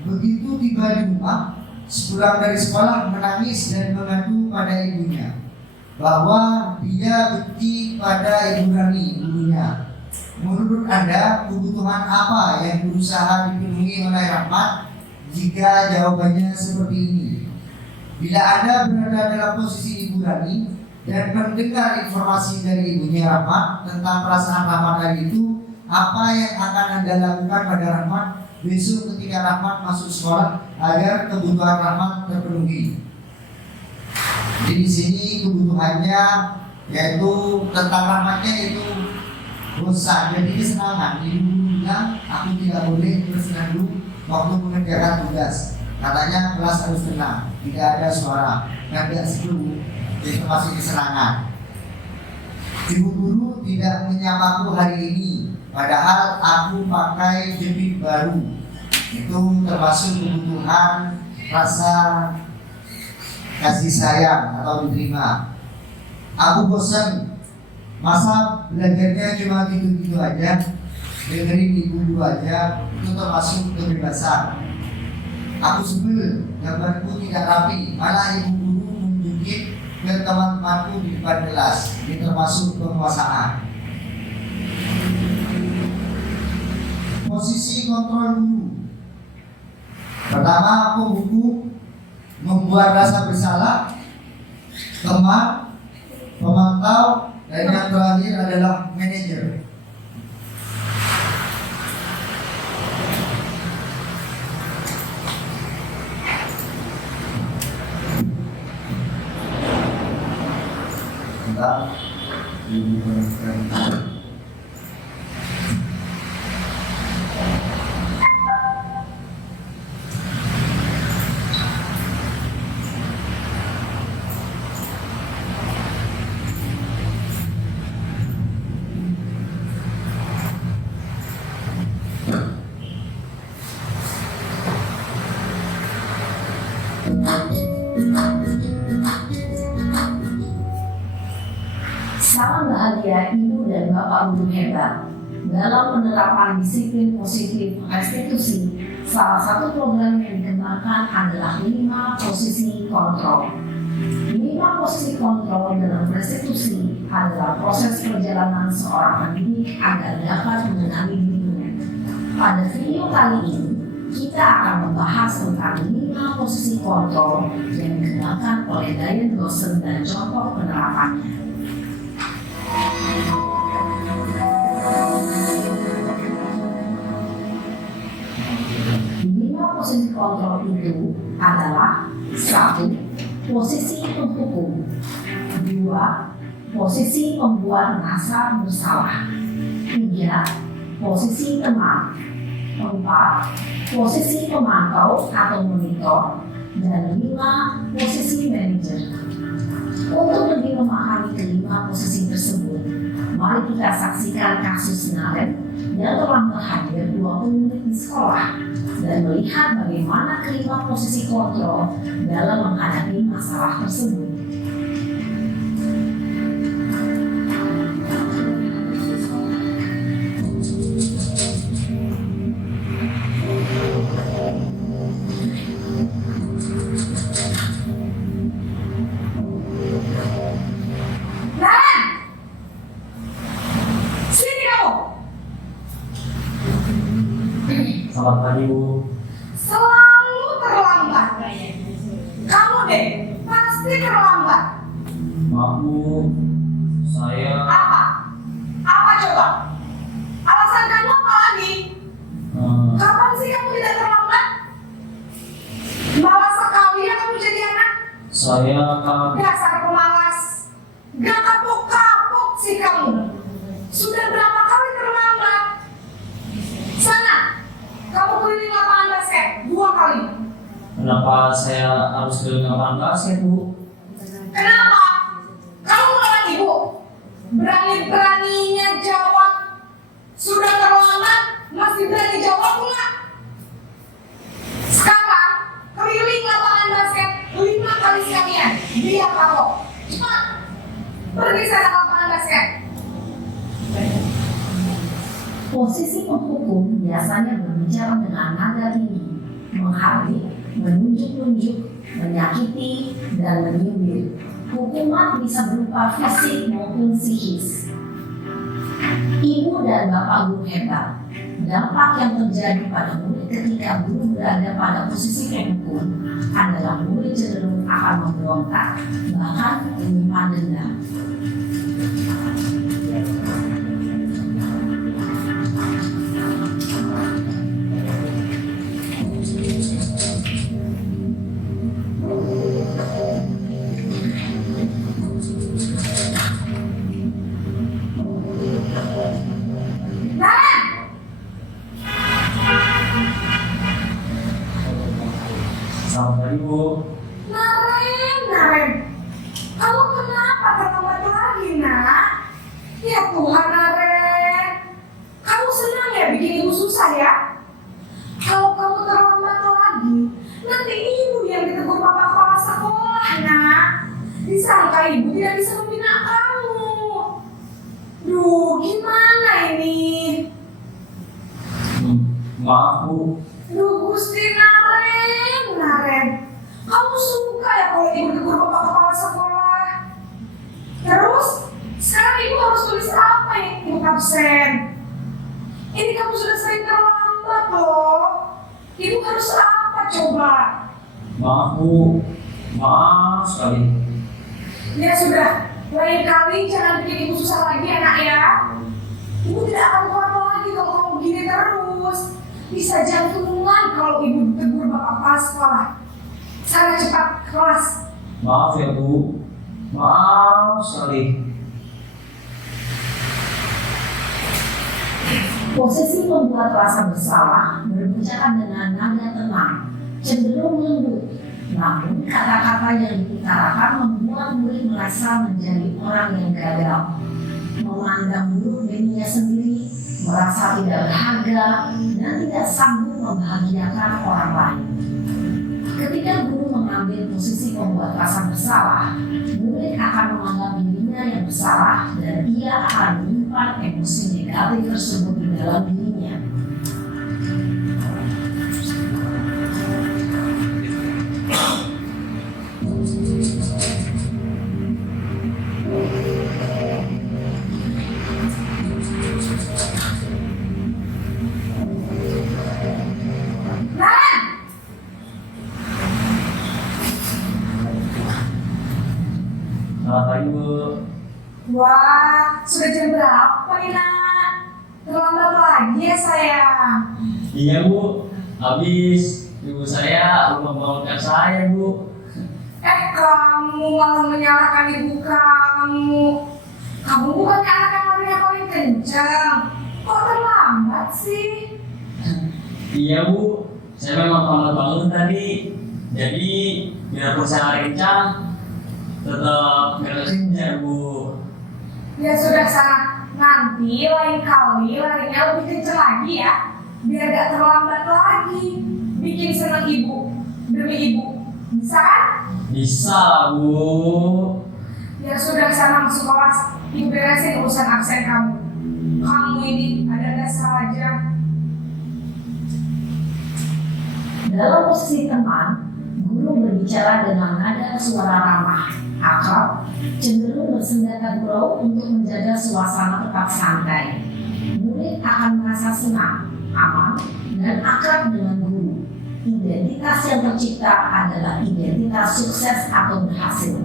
begitu tiba di rumah, sepulang dari sekolah menangis dan mengadu pada ibunya bahwa dia benci pada Ibu Rani, gurunya. Menurut Anda, kebutuhan apa yang berusaha dipenuhi oleh Rahmat jika jawabannya seperti ini? Bila Anda berada dalam posisi Ibu Rani dan mendengar informasi dari ibunya Rahmat tentang perasaan Rahmat hari itu, apa yang akan Anda lakukan pada Rahmat besok ketika Rahmat masuk sekolah agar kebutuhan Rahmat terpenuhi? Jadi di sini kebutuhannya yaitu tentang Rahmatnya itu bosan, jadi kesenangan. Ibu bilang aku tidak boleh bersenandung waktu mengerjakan tugas. Katanya kelas harus tenang, tidak ada suara, tidak seru. Itu masih kesenangan. Ibu guru tidak menyapaku hari ini, padahal aku pakai jepit baru. Itu termasuk kebutuhan rasa kasih sayang atau diterima. Aku bosan, masa belajarnya cuma gitu-gitu aja, dengerin ibu dulu aja. Itu termasuk kebebasan. Aku sebel, gambarku tidak rapi, malah ibu guru menunjuk ke teman-temanku di depan kelas. Ini termasuk penguasaan. Posisi kontrol guru. Pertama, pembuku, membuat rasa bersalah, teman, pemantau, dan yang terakhir adalah manajer. Salam bahagia Ibu dan Bapak guru hebat. Dalam penerapan disiplin positif restitusi, salah satu program yang dikembangkan adalah 5 posisi kontrol. 5 posisi kontrol dalam restitusi adalah proses perjalanan seorang pendidik agar dapat mengenali dirinya. Pada video kali ini, kita akan membahas tentang 5 posisi kontrol yang dikembangkan oleh Diane Lawson dan contoh penerapannya. Posisi kontrol itu adalah 1. Posisi penghukum, 2. Posisi pembuat merasa bersalah, 3. Posisi teman, 4. Posisi pemantau atau monitor, dan 5. Posisi manajer. Untuk lebih memahami kelima posisi tersebut, mari kita saksikan kasus Naren yang telah berhadir 20 menit di sekolah dan melihat bagaimana kelima posisi kontrol dalam menghadapi masalah tersebut. Pasti terlambat. Maaf Bu, saya Apa? Apa coba? Alasan kamu apa lagi? Kapan sih kamu tidak terlambat? Malas sekali ya kamu jadi anak. saya Dasar pemalas. Gak kapok-kapok sih kamu. Sudah berapa kali terlambat? Sana, kamu keliling lapangan basket 2 kali. Kenapa saya harus keliling lapangan basket Bu? Kenapa? Kamu melawan ibu? Berani-beraninya jawab. Sudah terlambat, masih berani jawab enggak? Sekarang, keliling lapangan basket 5 kali sekalian. Biar kapok. Cepat. Pergi sana ke lapangan basket. Posisi penghukum biasanya berbicara dengan nada tinggi, menghardik, menunjuk-nunjuk, menyakiti, dan menyindir. Hukuman bisa berupa fisik maupun psikis. Ibu dan bapak guru hebat. Dampak yang terjadi pada murid ketika guru berada pada posisi penghukum adalah murid cenderung akan memberontak, bahkan menyimpan dendam. Selamat pagi Bu. Naren, kamu kenapa terlambat lagi, nak? Ya Tuhan, Naren, kamu senang ya bikin ibu susah ya? Kalau kamu terlambat lagi, nanti ibu yang ditegur bapak kepala sekolah, nak. Disangka ibu tidak bisa membina kamu. Duh, gimana ini? Maaf Bu. Duh, Gusti Naren, kamu suka ya kalau ibu tegur bapak kepala sekolah? Terus, sekarang ibu harus tulis apa ya ibu absen? Ini kamu sudah sering terlambat loh. Ibu harus apa coba? Maaf Bu. Maaf sekali. Ya sudah, lain kali jangan bikin ibu susah lagi anak ya. Ibu tidak akan kuat lagi kalau kamu begini terus. Bisa jantungan kalau ibu tegur bapak kepala sekolah. Sana cepat ke kelas. Maaf ya Bu. Maaf sekali. Posisi membuat rasa bersalah berbicara dengan nada tenang, cenderung lembut. Namun kata-kata yang diutarakan membuat murid merasa menjadi orang yang gagal, memandang buruk dirinya sendiri, merasa tidak berharga, dan tidak sanggup membahagiakan orang lain. Ketika guru mengambil posisi pembuat rasa bersalah, murid akan menganggap dirinya yang bersalah dan ia akan menyimpan emosi negatif tersebut di dalam dirinya. Selamat pagi Bu. Wah, sudah jam berapa nih, nak? Terlambat lagi ya sayang. Iya Bu. Habis ibu saya belum membangunkan saya Bu. Kamu malah menyalahkan ibu kamu. Kamu bukannya anak yang larinya paling kencang. Kok terlambat sih? Iya Bu. Saya memang terlambat bangun tadi. Jadi biarpun saya lari kencang, tetap gak kejar Bu. Ya sudah sana, nanti lain kali larinya lebih kencang lagi ya. Biar gak terlambat lagi. Bikin senang ibu, demi ibu. Bisa kan? Bisa Bu. Ya sudah sana masuk kelas. Ibu beresin urusan absen kamu. Kamu ini ada salah aja. Dalam posisi teman, guru berbicara dengan nada suara ramah, akrab, cenderung bersenjata gurau untuk menjaga suasana tetap santai. Murid akan merasa senang, aman, dan akrab dengan guru. identitas yang tercipta adalah identitas sukses atau berhasil.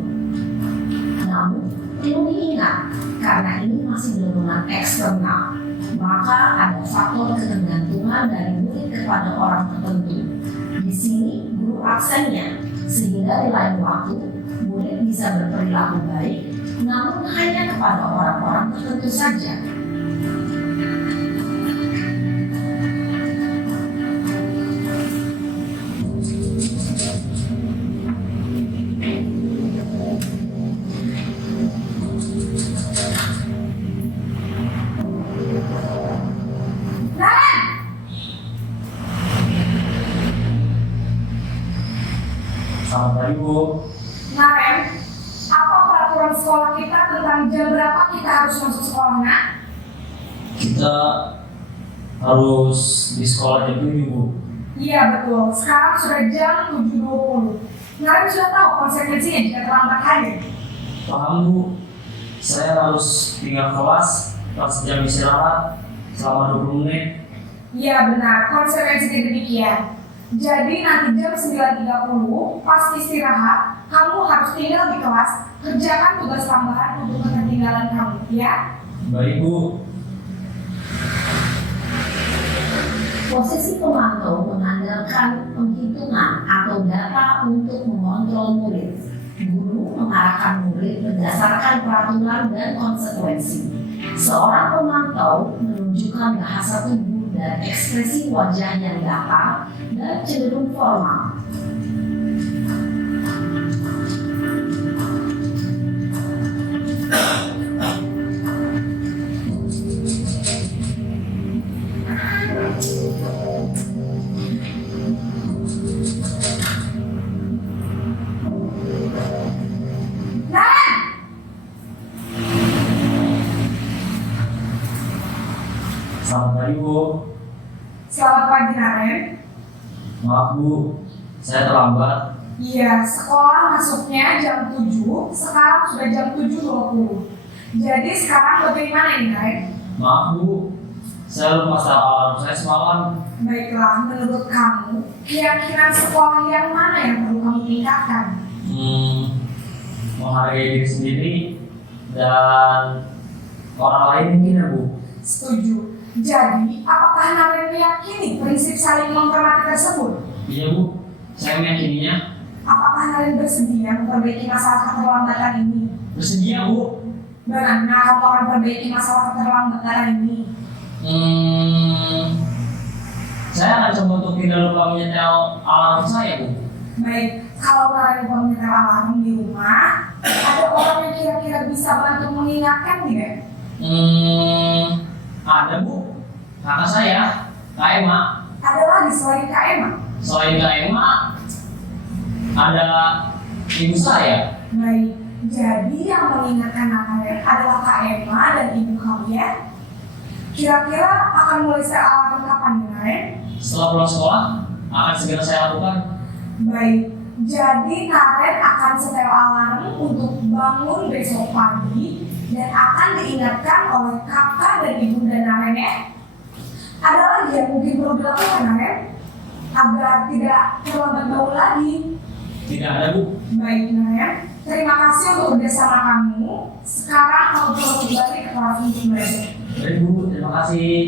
Namun, perlu diingat, karena ini masih dorongan eksternal, maka ada faktor ketergantungan dari murid kepada orang tertentu. Di sini, guru aksennya, sehingga di lain waktu, murid bisa berperilaku baik, namun hanya kepada orang-orang tertentu saja. Selamat pagi Bu. Naren, apa peraturan sekolah kita tentang jam berapa kita harus masuk sekolahnya? Kita harus di sekolah jam 7 Bu. Iya betul, sekarang sudah jam 7.20. Naren sudah tahu konsekuensinya jika terlambat hadir. Paham Bu, saya harus tinggal kelas pas jam istirahat selama 20 menit. Iya benar, konsekuensinya demikian. Jadi nanti jam 9.30 pas istirahat, kamu harus tinggal di kelas, kerjakan tugas tambahan untuk ketertinggalan kamu, ya? Baik Bu. Posisi pemantau mengandalkan penghitungan atau data untuk mengontrol murid. Guru mengarahkan murid berdasarkan peraturan dan konsekuensi. Seorang pemantau menunjukkan bahasa tubuh dan ekspresi wajah yang datar dan cenderung formal. Naren! Selamat pagi Bu. Selamat pagi Naren. Maaf Bu, saya terlambat. Iya, sekolah masuknya jam 7, sekarang sudah jam 7.20. Jadi sekarang bagaimana ini, Naren? Maaf Bu, saya lupa start alarm saya semalam. Baiklah, menurut kamu, keyakinan sekolah yang mana yang perlu kamu tingkatkan? Menghargai diri sendiri dan orang lain mungkin ya Bu. Setuju. Jadi, apakah Naren meyakini prinsip saling menghormati tersebut? Iya Bu, saya meyakininya. Apakah Naren bersedia memperbaiki masalah keterlambatan ini? Bersedia Bu. Bagaimana kamu akan perbaiki masalah keterlambatan ini? Saya akan coba untuk tidak lupa menyetel alarm saya Bu. Baik, kalau Naren lupa menyetel alarm di rumah, ada orang yang kira-kira bisa bantu mengingatkan tidak? Ada Bu, kakak saya, Kak Emma. Ada lagi selain Kak Emma? Selain Kak Emma, ada ibu saya. Baik, jadi yang mengingatkan Naren adalah Kak Emma dan ibu kamu ya? Kira-kira akan mulai setel alarm kapan ya Naren? Setelah pulang sekolah, akan segera saya lakukan. Baik, jadi Naren akan setel alarm untuk bangun besok pagi dan akan diingatkan oleh kakak dan ibu dan Naren ya. Ada lagi yang mungkin perlu dilakukan Naren agar tidak terlambat bangun lagi. Tidak ada Bu. Baik Naren, terima kasih untuk kerjasama kamu. Sekarang kamu perlu kembali ke kelas untuk belajar. Baik Bu, terima kasih.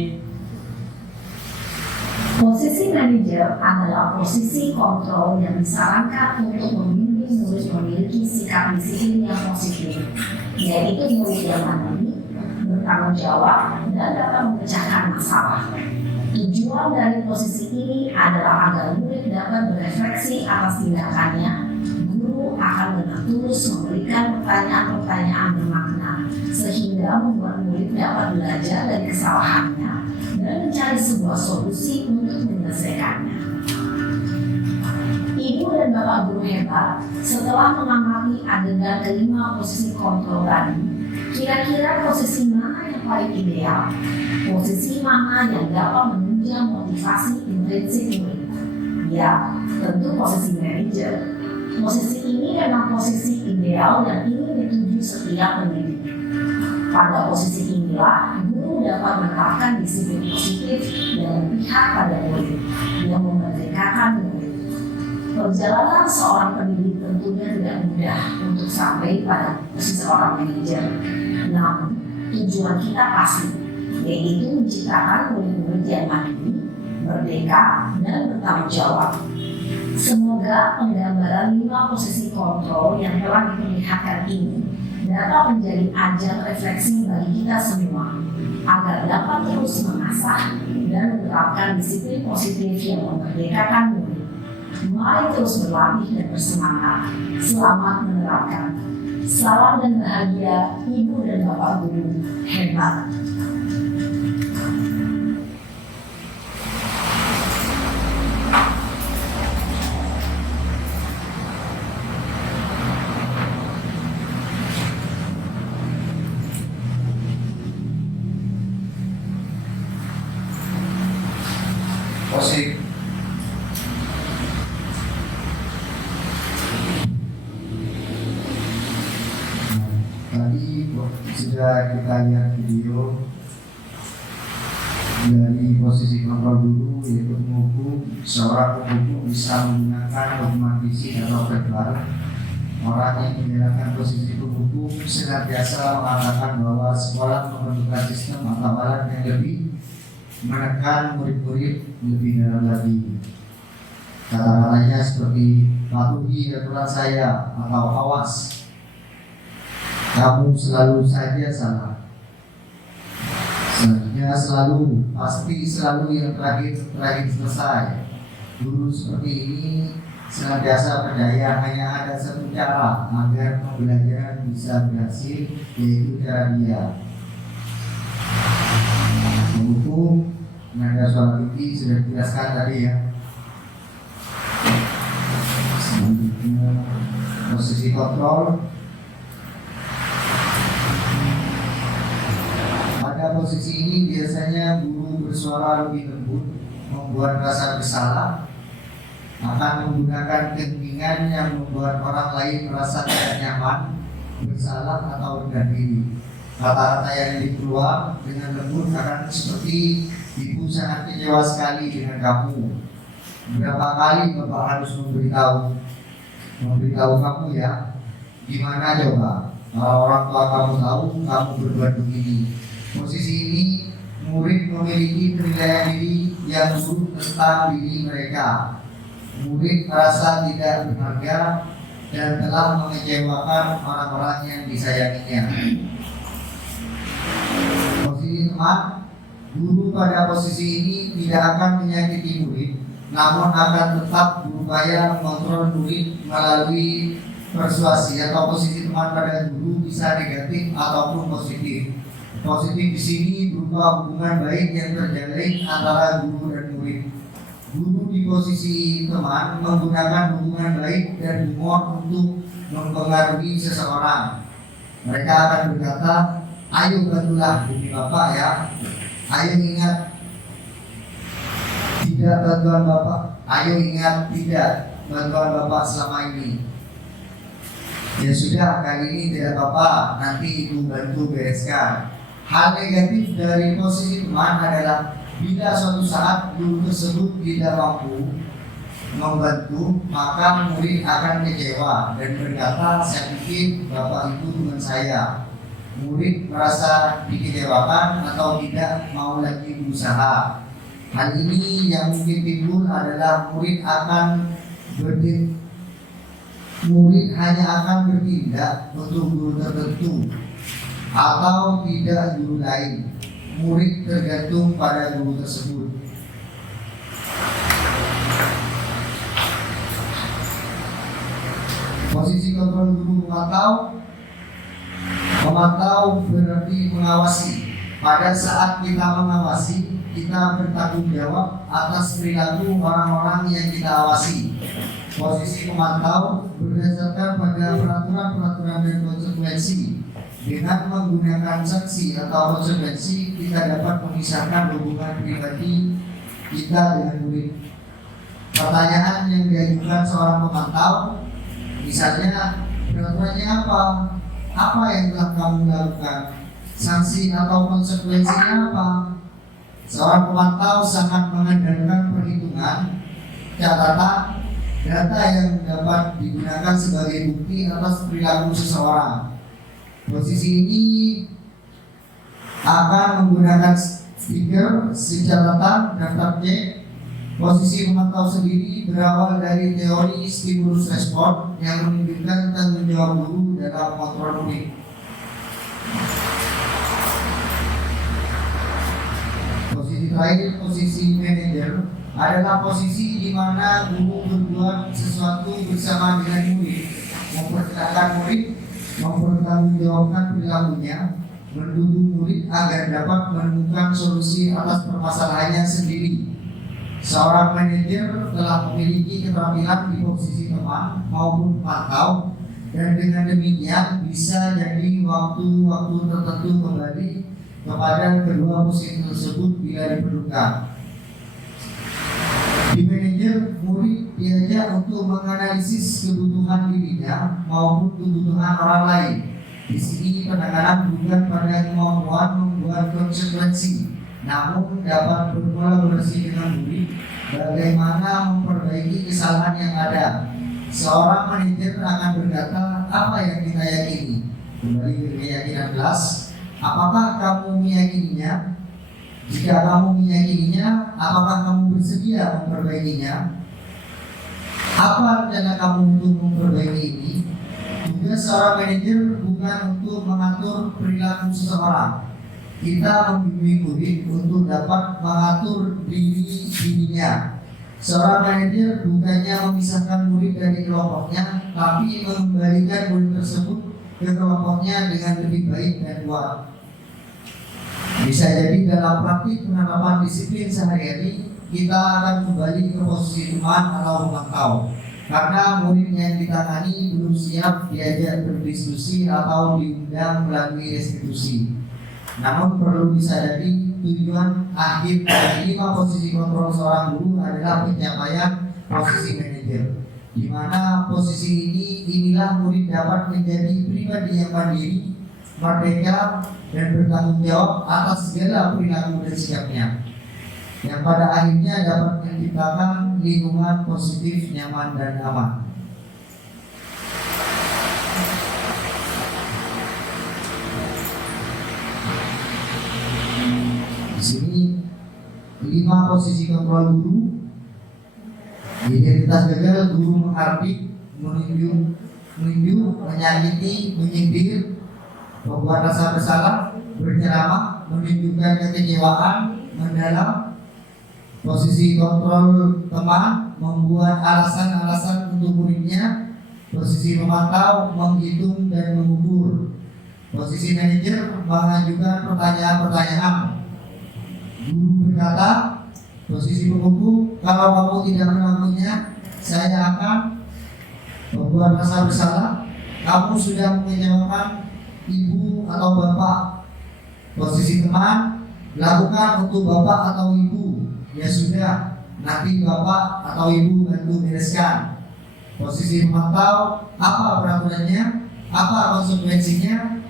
Posisi manajer adalah posisi kontrol yang disarankan untuk membimbing murid memiliki sikap disiplin yang positif, yaitu murid yang mandiri, bertanggung jawab, dan dapat memecahkan masalah. Tujuan dari posisi ini adalah agar murid dapat berefleksi atas tindakannya. Guru akan dengan tulus memberikan pertanyaan-pertanyaan bermakna, sehingga membuat murid dapat belajar dari kesalahannya dan mencari sebuah solusi untuk menyelesaikannya. Ibu dan bapak guru hebat, setelah mengamati adegan kelima posisi kontrol tadi, kira-kira posisi mana yang paling ideal? Posisi mana yang dapat menunjang motivasi intrinsik murid? Ya, tentu posisi manajer. Posisi ini memang posisi ideal dan ingin dituju setiap pendidik. Pada posisi inilah, guru dapat menetapkan disiplin positif dan berpihak pada murid yang memerdekakan murid. Perjalanan seorang pendidik tentunya tidak mudah untuk sampai pada posisi seorang manajer. Namun, tujuan kita pasti, yaitu menciptakan murid-murid yang mandiri, merdeka, dan bertanggung jawab. Semoga penggambaran 5 posisi kontrol yang telah diperlihatkan ini dapat menjadi ajang refleksi bagi kita semua, agar dapat terus mengasah dan menerapkan disiplin positif yang memerdekakan murid. Mari terus berlatih dan bersemangat. Selamat menerapkan. Salam dan bahagia Ibu dan Bapak Guru hebat. Posisi tadi sudah kita lihat video dari posisi kontrol dulu, yaitu mengukur seorang pemukul bisa menggunakan dokumen fisik atau verbal. Orang yang menjalankan posisi pemukul senantiasa mengatakan bahwa sekolah membutuhkan sistem atau alat yang lebih menekan murid-murid lebih dalam lagi. Kata-katanya seperti patuhi aturan saya atau awas, kamu selalu saja salah. Selanjutnya selalu, pasti selalu yang terakhir selesai. Guru seperti ini senantiasa percaya hanya ada satu cara agar pembelajaran bisa berhasil, yaitu cara dia. Menghukum, tenaga suara tinggi sudah dijelaskan tadi ya. Selanjutnya posisi kontrol. Pada posisi ini biasanya guru bersuara lebih lembut, membuat rasa bersalah, akan menggunakan keinginan yang membuat orang lain merasa tidak nyaman, bersalah atau rendah diri. Kata-kata yang dikeluar dengan lembut akan seperti, ibu sangat kecewa sekali dengan kamu. Berapa kali bapak harus memberitahu kamu ya? Gimana coba? Kalau orang tua kamu tahu kamu berbuat begini. Posisi ini murid memiliki penilaian diri yang buruk tentang diri mereka. Murid merasa tidak berharga dan telah mengecewakan orang-orang yang disayanginya. Posisi teman, guru pada posisi ini tidak akan menyakiti murid, namun akan tetap berupaya mengontrol murid melalui persuasi. Atau posisi teman pada guru bisa negatif ataupun positif. Positif di sini berupa hubungan baik yang terjalin antara guru dan murid. Guru di posisi teman menggunakan hubungan baik dan humor untuk mempengaruhi seseorang. Mereka akan berkata, ayo bantulah demi bapak ya. Ayo ingat tidak bantuan bapak. Ayo ingat tidak bantuan bapak selama ini. Ya sudah, kali ini tidak apa-apa, nanti ibu bantu bereskan. Hal negatif dari posisi teman adalah bila suatu saat guru tersebut tidak mampu membantu, maka murid akan kecewa dan berkata, saya pikir bapak itu teman saya. Murid merasa dikecewakan atau tidak mau lagi berusaha. Hal ini yang mungkin timbul adalah murid hanya akan bertindak untuk guru tertentu atau tidak guru lain. Murid tergantung pada guru tersebut. Posisi kontrol guru memantau berarti mengawasi. Pada saat kita mengawasi, kita bertanggung jawab atas perilaku orang-orang yang kita awasi. Posisi memantau berdasarkan pada peraturan-peraturan dan konsekuensi. Dengan menggunakan sanksi atau konsekuensi, kita dapat memisahkan hubungan pribadi kita dengan murid. Pertanyaan yang diajukan seorang pemantau, misalnya, peraturannya apa? Apa yang telah kamu lakukan? Sanksi atau konsekuensinya apa? Seorang pemantau sangat mengandalkan perhitungan, catatan, data yang dapat digunakan sebagai bukti atas perilaku seseorang. Posisi ini akan menggunakan stiker, catatan, daftar cek. Posisi memantau sendiri berawal dari teori stimulus respon yang menunjukkan tanggung jawab guru dalam kontrol murid. Posisi terakhir, posisi manajer, adalah posisi di mana guru berbuat sesuatu bersama dengan murid, memperkenalkan murid, mempertanggungjawabkan perilakunya, mendukung murid agar dapat menemukan solusi atas permasalahannya sendiri. Seorang manajer telah memiliki keterampilan di posisi teman maupun pantau, dan dengan demikian bisa jadi waktu-waktu tertentu kembali kepada kedua posisi tersebut bila diperlukan. Di manajer, murid diajak untuk menganalisis kebutuhan dirinya maupun kebutuhan orang lain. Di sini penekanan bukan pada kemampuan membuat konsekuensi, namun dapat berkolaborasi dengan murid bagaimana memperbaiki kesalahan yang ada. Seorang manajer akan berkata, apa yang kita yakini? Kembali ke keyakinan kelas, apakah kamu meyakininya? Jika kamu meyakininya, apakah kamu bersedia memperbaikinya? Apa rencana kamu untuk memperbaiki ini? Tugas seorang manajer bukan untuk mengatur perilaku seseorang. Kita membimbing murid untuk dapat mengatur dirinya. Seorang manajer bukannya memisahkan murid dari kelompoknya, tapi mengembalikan murid tersebut ke kelompoknya dengan lebih baik dan kuat. Bisa jadi dalam praktik penerapan disiplin sehari-hari, kita akan kembali ke posisi teman atau pemantau, karena murid yang ditangani belum siap diajak berdiskusi atau diundang melalui restitusi. Namun perlu disadari, tujuan akhir dari 5 posisi kontrol seorang guru adalah pencapaian posisi manajer, di mana posisi inilah murid dapat menjadi pribadi yang mandiri, merdeka, dan bertanggung jawab atas segala perilaku dan sikapnya, yang pada akhirnya dapat menciptakan lingkungan positif, nyaman, dan aman. Di sini 5 posisi kontrol guru. Identitas gagal, guru menghardik, menunjuk, menyakiti, menyindir, membuat rasa bersalah, berceramah, menunjukkan kekecewaan mendalam. Posisi kontrol teman, membuat alasan-alasan untuk muridnya. Posisi memantau, menghitung dan mengukur. Posisi manajer, mengajukan pertanyaan-pertanyaan. Guru berkata, posisi penghukum, kalau kamu tidak melakukannya, saya akan membuat rasa bersalah. Kamu sudah mengecewakan ibu atau bapak. Posisi teman, lakukan untuk bapak atau ibu. Ya sudah, nanti bapak atau ibu bantu bereskan. Posisi memantau, apa peraturannya, apa konsekuensinya,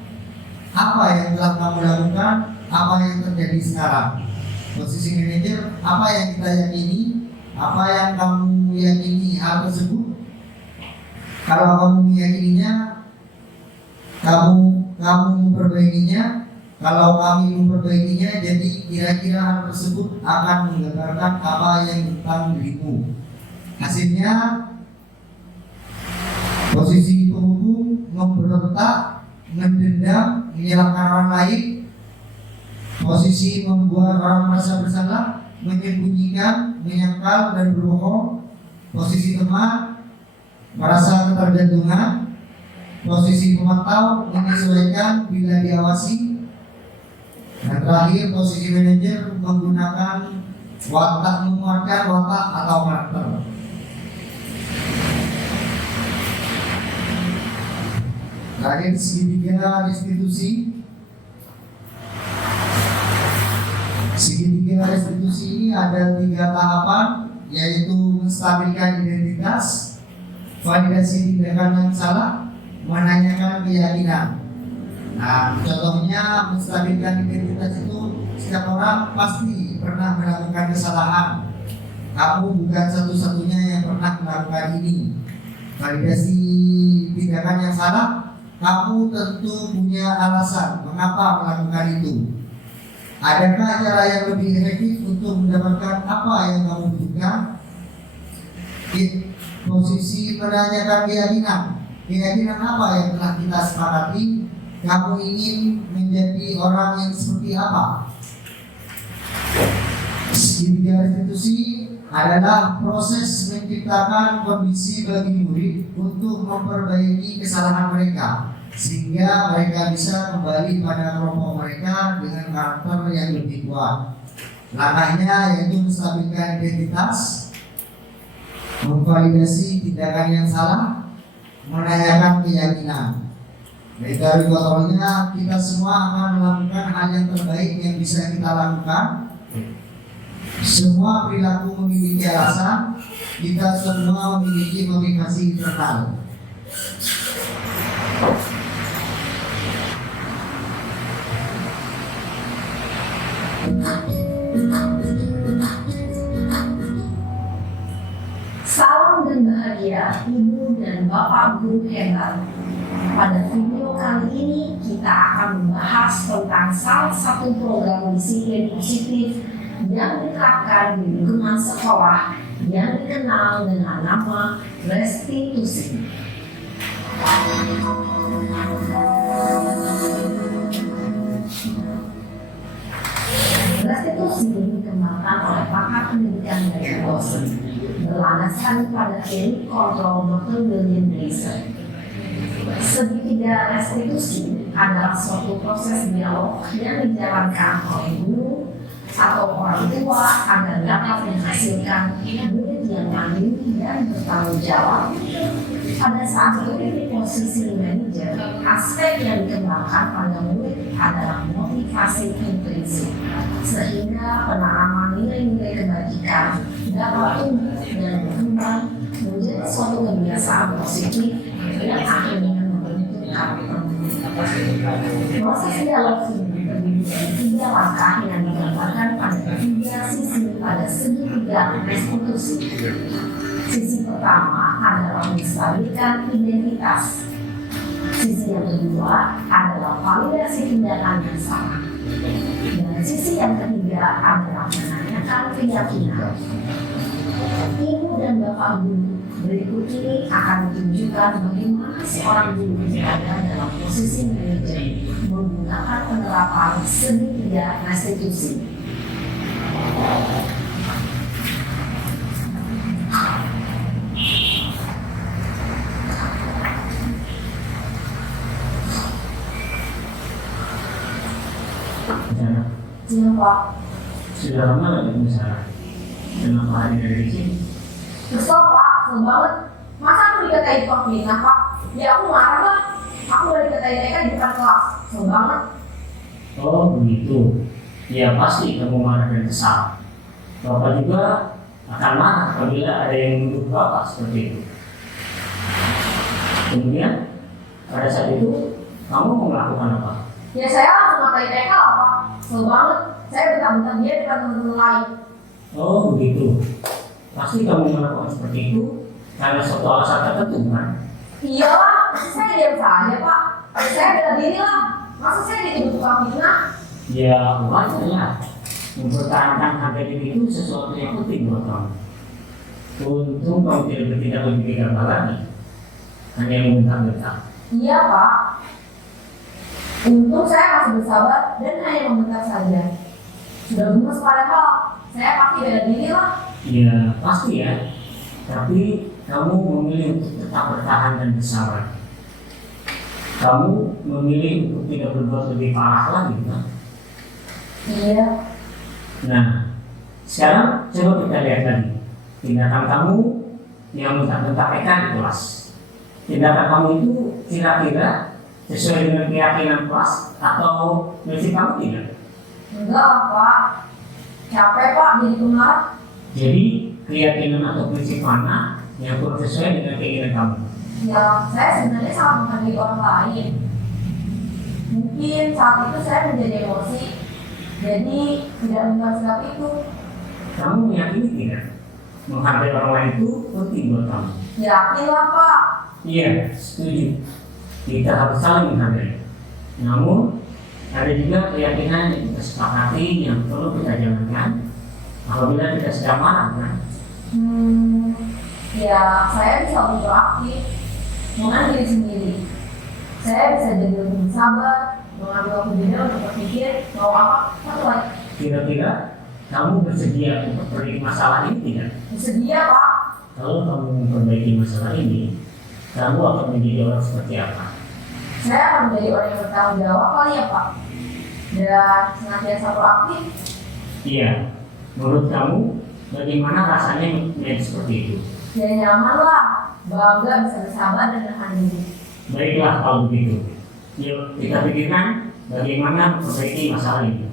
apa yang telah kamu lakukan, apa yang terjadi sekarang. Posisi manajer, apa yang kita yakini, apa yang kamu yakini hal tersebut. Kalau kamu meyakininya, kamu memperbaikinya. Kalau kami memperbaikinya, jadi kira-kira hal tersebut akan menggambarkan apa yang tentang dirimu. Hasilnya, posisi penghukum, memberontak, mendendam, menyalahkan orang lain. Posisi membuat orang merasa bersalah, menyembunyikan, menyangkal, dan berbohong. Posisi teman, merasa ketergantungan. Posisi pemantau, menyesuaikan bila diawasi. Dan terakhir, posisi manajer, menggunakan watak, menguatkan watak atau karakter. Terakhir, segitiga restitusi. Segitiga restitusi ini ada 3 tahapan, yaitu menstabilkan identitas, validasi tindakan yang salah, menanyakan keyakinan. Nah, contohnya menstabilkan identitas itu, setiap orang pasti pernah melakukan kesalahan. Kamu bukan satu-satunya yang pernah pernah melakukan ini. Validasi tindakan yang salah, kamu tentu punya alasan mengapa melakukan itu. Adakah cara yang lebih efektif untuk mendapatkan apa yang kamu butuhkan? Posisi menanyakan keyakinan apa yang telah kita sepakati. Kamu ingin menjadi orang yang seperti apa? Segitiga restitusi adalah proses menciptakan kondisi bagi murid untuk memperbaiki kesalahan mereka, sehingga mereka bisa kembali pada kelompok mereka dengan karakter yang lebih kuat. Langkahnya yaitu menstabilkan identitas, memvalidasi tindakan yang salah, menanyakan keyakinan. Dari kontrolnya, kita semua akan melakukan hal yang terbaik yang bisa kita lakukan. Semua perilaku memiliki alasan, kita semua memiliki motivasi internal. Salam dan bahagia Ibu dan Bapak Guru hebat. Pada video kali ini kita akan membahas tentang salah satu program disiplin positif yang diterapkan di lingkungan sekolah yang dikenal dengan nama restitusi. Restitusi dikembangkan oleh pakar pendidikan dan dosen berlandaskan pada teori kontrol Dr. William Glaser. Segitiga restitusi adalah suatu proses dialog yang dijalankan oleh guru atau orang tua agar dapat menghasilkan murid yang mandiri dan bertanggung jawab. Pada saat itu posisi manajer, aspek yang dikembangkan pada murid adalah motivasi intrinsik, sehingga penanaman nilai-nilai kebajikan dapat tumbuh dan berkembang menjadi suatu kebiasaan positif yang akhirnya membentuk karakter. Proses dialog ini terdiri dari 3 langkah yang digambarkan pada 3 sisi pada segitiga restitusi. Sisi pertama adalah menstabilkan identitas. Sisi yang kedua adalah validasi tindakan yang salah. Dan sisi yang ketiga adalah menanyakan keyakinan. Ibu dan Bapak Guru, berikut ini akan ditunjukkan bagaimana seorang guru berada dalam posisi manajer menggunakan penerapan segitiga restitusi. Iya Pak. Sudah lama nggak misalnya? Kenapa hari dari sini? Kesel Pak, kesel banget. Masa aku dikatain Pak Mina Pak? Ya aku marah lah. Aku udah dikatain TK di depan kelas. Kesel banget. Oh begitu. Ya pasti kamu marah dan kesal. Bapak juga akan marah apabila ada yang menuduh Bapak seperti itu. Kemudian pada saat itu kamu mau melakukan apa? Ya saya langsung ngatain TK lah Pak. Kesel banget. Saya bentar-bentar dia depan teman-teman lain. Oh begitu. Pasti kamu melakukan seperti itu karena suatu alasan tertentu kan? Iyalah, saya diam saja Pak. Saya bela diri lah. Masa saya dituduh tukang fitnah? Ya wajar ya. Mempertahankan harga diri itu sesuatu yang penting buat kamu. Untung kamu tidak bertindak lebih gegabah lagi, hanya membentak-bentak. Iya Pak. Untung saya masih bersabar dan hanya membentak saja. Sudah gemes padahal. Saya pasti bela diri lah. Ya pasti ya. Tapi kamu memilih untuk tetap bertahan dan bersabar. Kamu memilih untuk tidak berbuat lebih parah lagi kan? Iya. Nah, sekarang coba kita lihat lagi tindakan kamu yang bentak-bentak TK di kelas. Tindakan kamu itu kira-kira sesuai dengan keyakinan kelas atau prinsip kamu tidak? Enggak Pak. Capek Pak jadi pemarah. Jadi keyakinan atau prinsip mana yang kurang sesuai dengan keinginan kamu? Ya, saya sebenarnya sangat menghargai orang lain. Mungkin saat itu saya menjadi emosi, jadi tidak membuat sikap itu. Kamu meyakini tidak menghargai orang lain itu penting buat kamu. Yakin lah Pak. Iya, setuju. Kita harus saling menghargai. Namun ada juga keyakinan yang kita sepakati yang perlu kita jalankan apabila kita sedang marah, kan? Ya saya bisa lebih proaktif dengan diri sendiri. Saya bisa jadi lebih sabar, mengambil waktu jeda untuk berpikir mau apa sesuai. Kira-kira kamu bersedia untuk memperbaiki masalah ini tidak? Bersedia Pak. Kalau kamu memperbaiki masalah ini, kamu akan menjadi orang seperti apa? Saya akan menjadi orang yang bertanggung jawab kali ya Pak. Dan senantiasa proaktif. Iya. Menurut kamu, bagaimana rasanya menjadi seperti itu? Ya nyaman lah, bangga bisa bersabar dan menahan diri. Baiklah kalau begitu. Yuk kita pikirkan bagaimana memperbaiki masalah ini.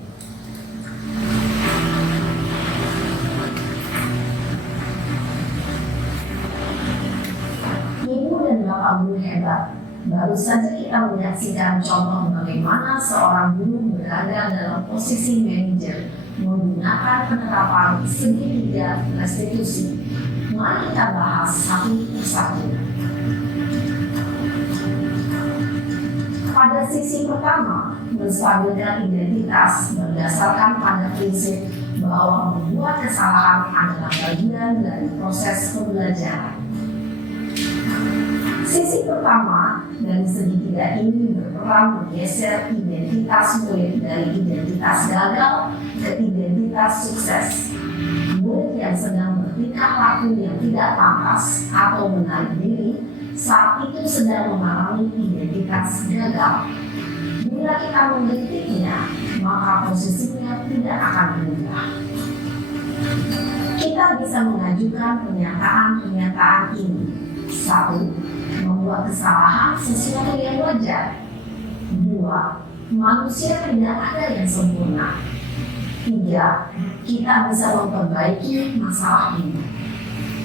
Ibu dan Bapak guru hebat. Baru saja kita menyaksikan contoh bagaimana seorang guru berada dalam posisi manajer menggunakan penerapan segitiga restitusi. Mari kita bahas satu persatu. Pada sisi pertama, menstabilkan identitas berdasarkan pada prinsip bahwa membuat kesalahan adalah bagian dari proses pembelajaran. Sisi pertama dari segitiga ini berperan menggeser identitas murid dari identitas gagal ke identitas sukses. Murid yang sedang bertingkah laku yang tidak pantas atau menarik diri saat itu sedang mengalami identitas gagal. Bila kita mengkritiknya, maka posisinya tidak akan berubah. Kita bisa mengajukan pernyataan-pernyataan ini. 1. Membuat kesalahan sesuatu yang wajar. 2. Manusia tidak ada yang sempurna. 3. Kita bisa memperbaiki masalah ini.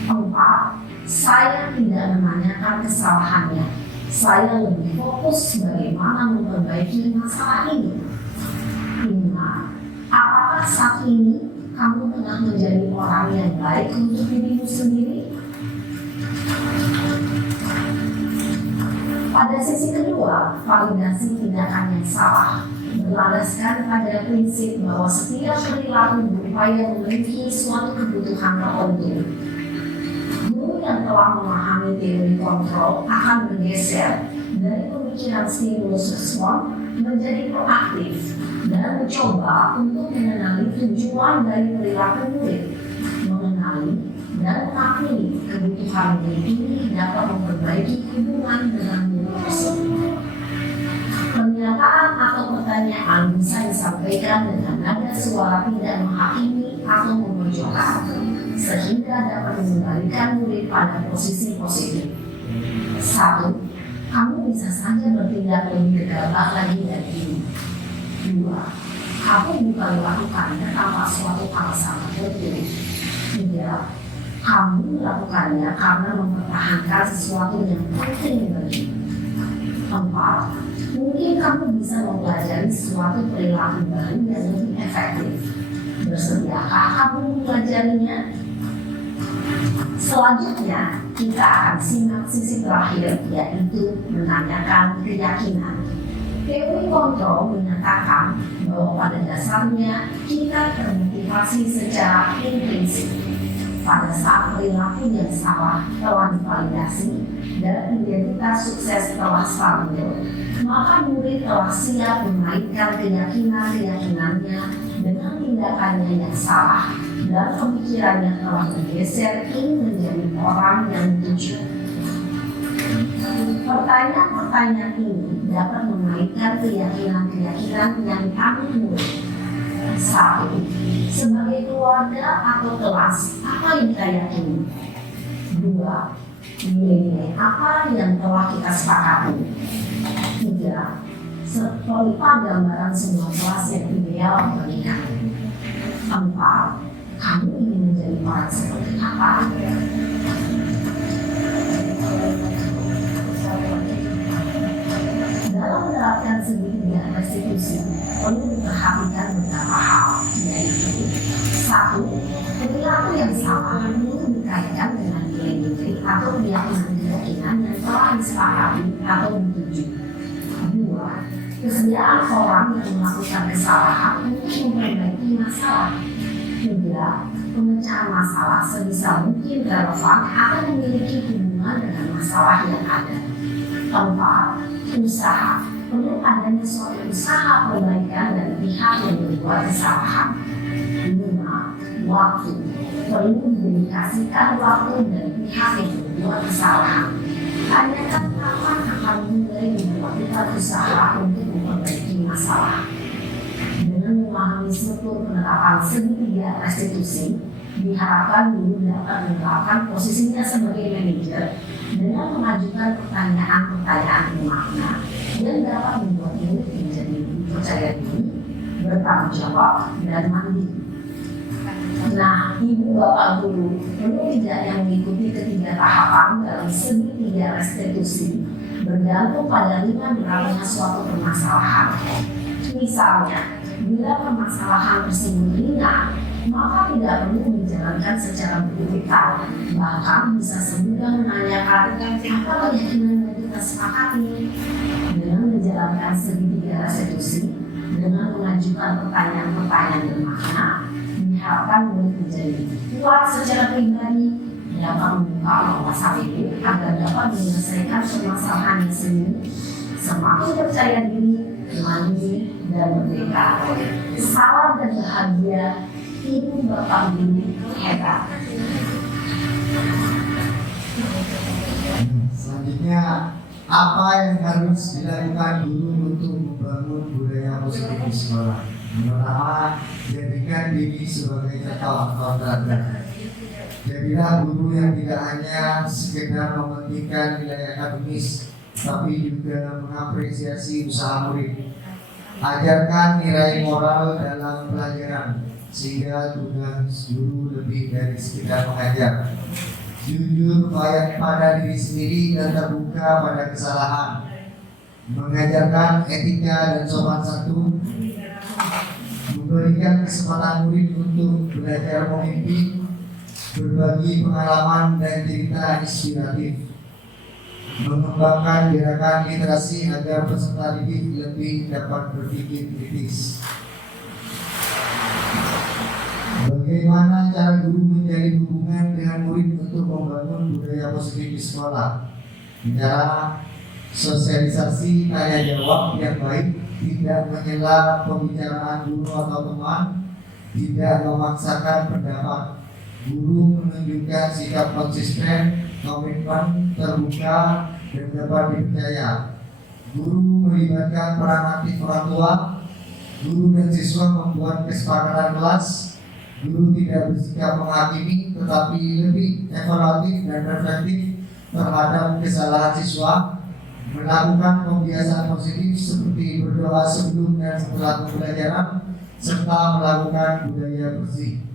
4. Saya tidak menanyakan kesalahannya. Saya lebih fokus bagaimana memperbaiki masalah ini. 5. Apakah saat ini kamu tengah menjadi orang yang baik untuk dirimu sendiri? Pada sisi kedua, validasi tindakan yang salah berlandaskan pada prinsip bahwa setiap perilaku berupaya memenuhi suatu kebutuhan tertentu. Guru yang telah memahami teori kontrol akan bergeser dari pemikiran stimulus respon menjadi proaktif dan mencoba untuk mengenali tujuan dari perilaku murid, mengenali dan mengakui kebutuhan murid ini dapat memperbaiki hubungan dengan murid tersebut. Pernyataan atau pertanyaan bisa disampaikan dengan nada suara tidak menghakimi atau memojokkan, sehingga dapat mengembalikan murid pada posisi positif. 1. Kamu bisa saja bertindak lebih gegabah lagi dari ini. 2. Kamu bukan melakukannya tanpa suatu alasan tertentu. 3. Kamu melakukannya karena mempertahankan sesuatu yang penting bagi. 4. Mungkin kamu bisa mempelajari suatu perilaku baru yang lebih efektif. Bersediakah kamu mempelajarinya? Selanjutnya, kita akan simak sisi terakhir, yaitu menanyakan keyakinan. Teori kontrol menyatakan bahwa pada dasarnya kita termotivasi secara intrinsik. Pada saat perilaku yang salah telah divalidasi dan identitas sukses telah stabil, maka murid telah siap memainkan keyakinan-keyakinannya dengan tindakannya yang salah dan pemikirannya telah bergeser ingin menjadi orang yang jujur. Pertanyaan-pertanyaan ini dapat memainkan keyakinan-keyakinan yang kami murid. 1. Sebagai keluarga atau kelas, apa yang kita yakini? 2. Nilai-nilai apa yang telah kita sepakati? 3. Seperti gambaran sebuah kelas yang ideal bagi kami. 4. Kamu ingin menjadi orang seperti apa? Dalam menerapkan segitiga restitusi, perlu diperhatikan beberapa hal, yaitu 1. Perilaku yang salah menurut dikaitkan dengan nilai-nilai atau keyakinan yang telah disepakati atau disetujui. 2. Kesediaan orang yang melakukan kesalahan untuk memperbaiki masalah. 3. Pemecahan masalah sebisa mungkin relevan akan memiliki hubungan dengan masalah yang ada. 4. Usaha. Perlu adanya suatu usaha perbaikan dari pihak yang berbuat kesalahan. 5. Waktu. Perlu didedikasikan waktu dari pihak yang berbuat kesalahan. Tanyakan kapan akan mulai melakukan usaha untuk memperbaiki masalah. Dengan memahami struktur penerapan segitiga restitusi, diharapkan guru dapat menerapkan posisinya sebagai manajer dengan mengajukan pertanyaan-pertanyaan bermakna dan dapat membuat murid menjadi percaya diri, bertanggung jawab, dan mandiri. Nah, ibu bapak guru perlu tidak yang mengikuti ketiga tahapan dalam segitiga restitusi bergantung pada ringan beratnya suatu permasalahan. Misalnya, bila permasalahan tersebut ringan, maka tidak perlu dijalankan secara berurutan. Bahkan bisa semudah menanyakan apa keyakinan yang kita sepakati. Dengan menjalankan segitiga restitusi, dengan mengajukan pertanyaan-pertanyaan bermakna, diharapkan murid menjadi kuat secara pribadi, dapat membuka wawasan hidup agar dapat menyelesaikan permasalahannya sendiri, semakin percaya diri, mandiri, dan merdeka. Salam dan bahagia, ibu bapak guru hebat. Selanjutnya, apa yang harus dilakukan guru untuk membangun budaya positif di sekolah? Pertama, jadikan diri sebagai contoh atau teladan. Jadilah guru yang tidak hanya sekedar mementingkan nilai akademis, tapi juga mengapresiasi usaha murid. Ajarkan nilai moral dalam pelajaran, sehingga tugas guru lebih dari sekedar mengajar. Jujur pada diri sendiri dan terbuka pada kesalahan. Mengajarkan etika dan sopan santun. Memberikan kesempatan murid untuk belajar memimpin, berbagi pengalaman dan cerita inspiratif. Mengembangkan gerakan literasi agar peserta didik lebih dapat berpikir kritis. Bagaimana cara guru menjalin hubungan dengan murid untuk membangun budaya positif di sekolah? Cara sosialisasi tanya jawab yang baik, tidak menyela pembicaraan guru atau teman, tidak memaksakan pendapat. Guru menunjukkan sikap konsisten, komitmen, terbuka, dan dapat dipercaya. Guru melibatkan peran aktif orang tua. Guru dan siswa membuat kesepakatan kelas. Guru tidak bersikap menghakimi, tetapi lebih evaluatif dan reflektif terhadap kesalahan siswa. Melakukan pembiasaan positif seperti berdoa sebelum dan setelah pembelajaran, serta melakukan budaya bersih.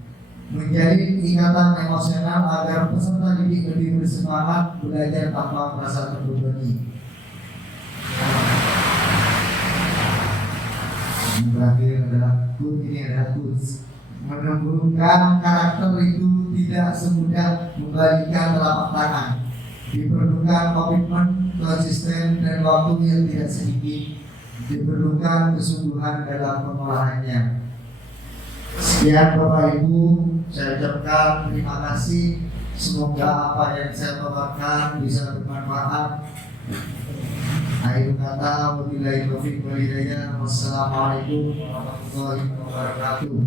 Menjalin ikatan emosional agar peserta didik lebih bersemangat belajar tanpa merasa terbebani. Yang terakhir adalah quotes. Menumbuhkan karakter itu tidak semudah membalikkan telapak tangan. Diperlukan komitmen, konsisten, dan waktu yang tidak sedikit. Diperlukan kesungguhan dalam pengolahannya. Sekian Bapak Ibu, saya ucapkan terima kasih. Semoga apa yang saya paparkan bisa bermanfaat. Akhir kata, wabillahi taufiq wal hidayah. Wassalamualaikum warahmatullahi wabarakatuh.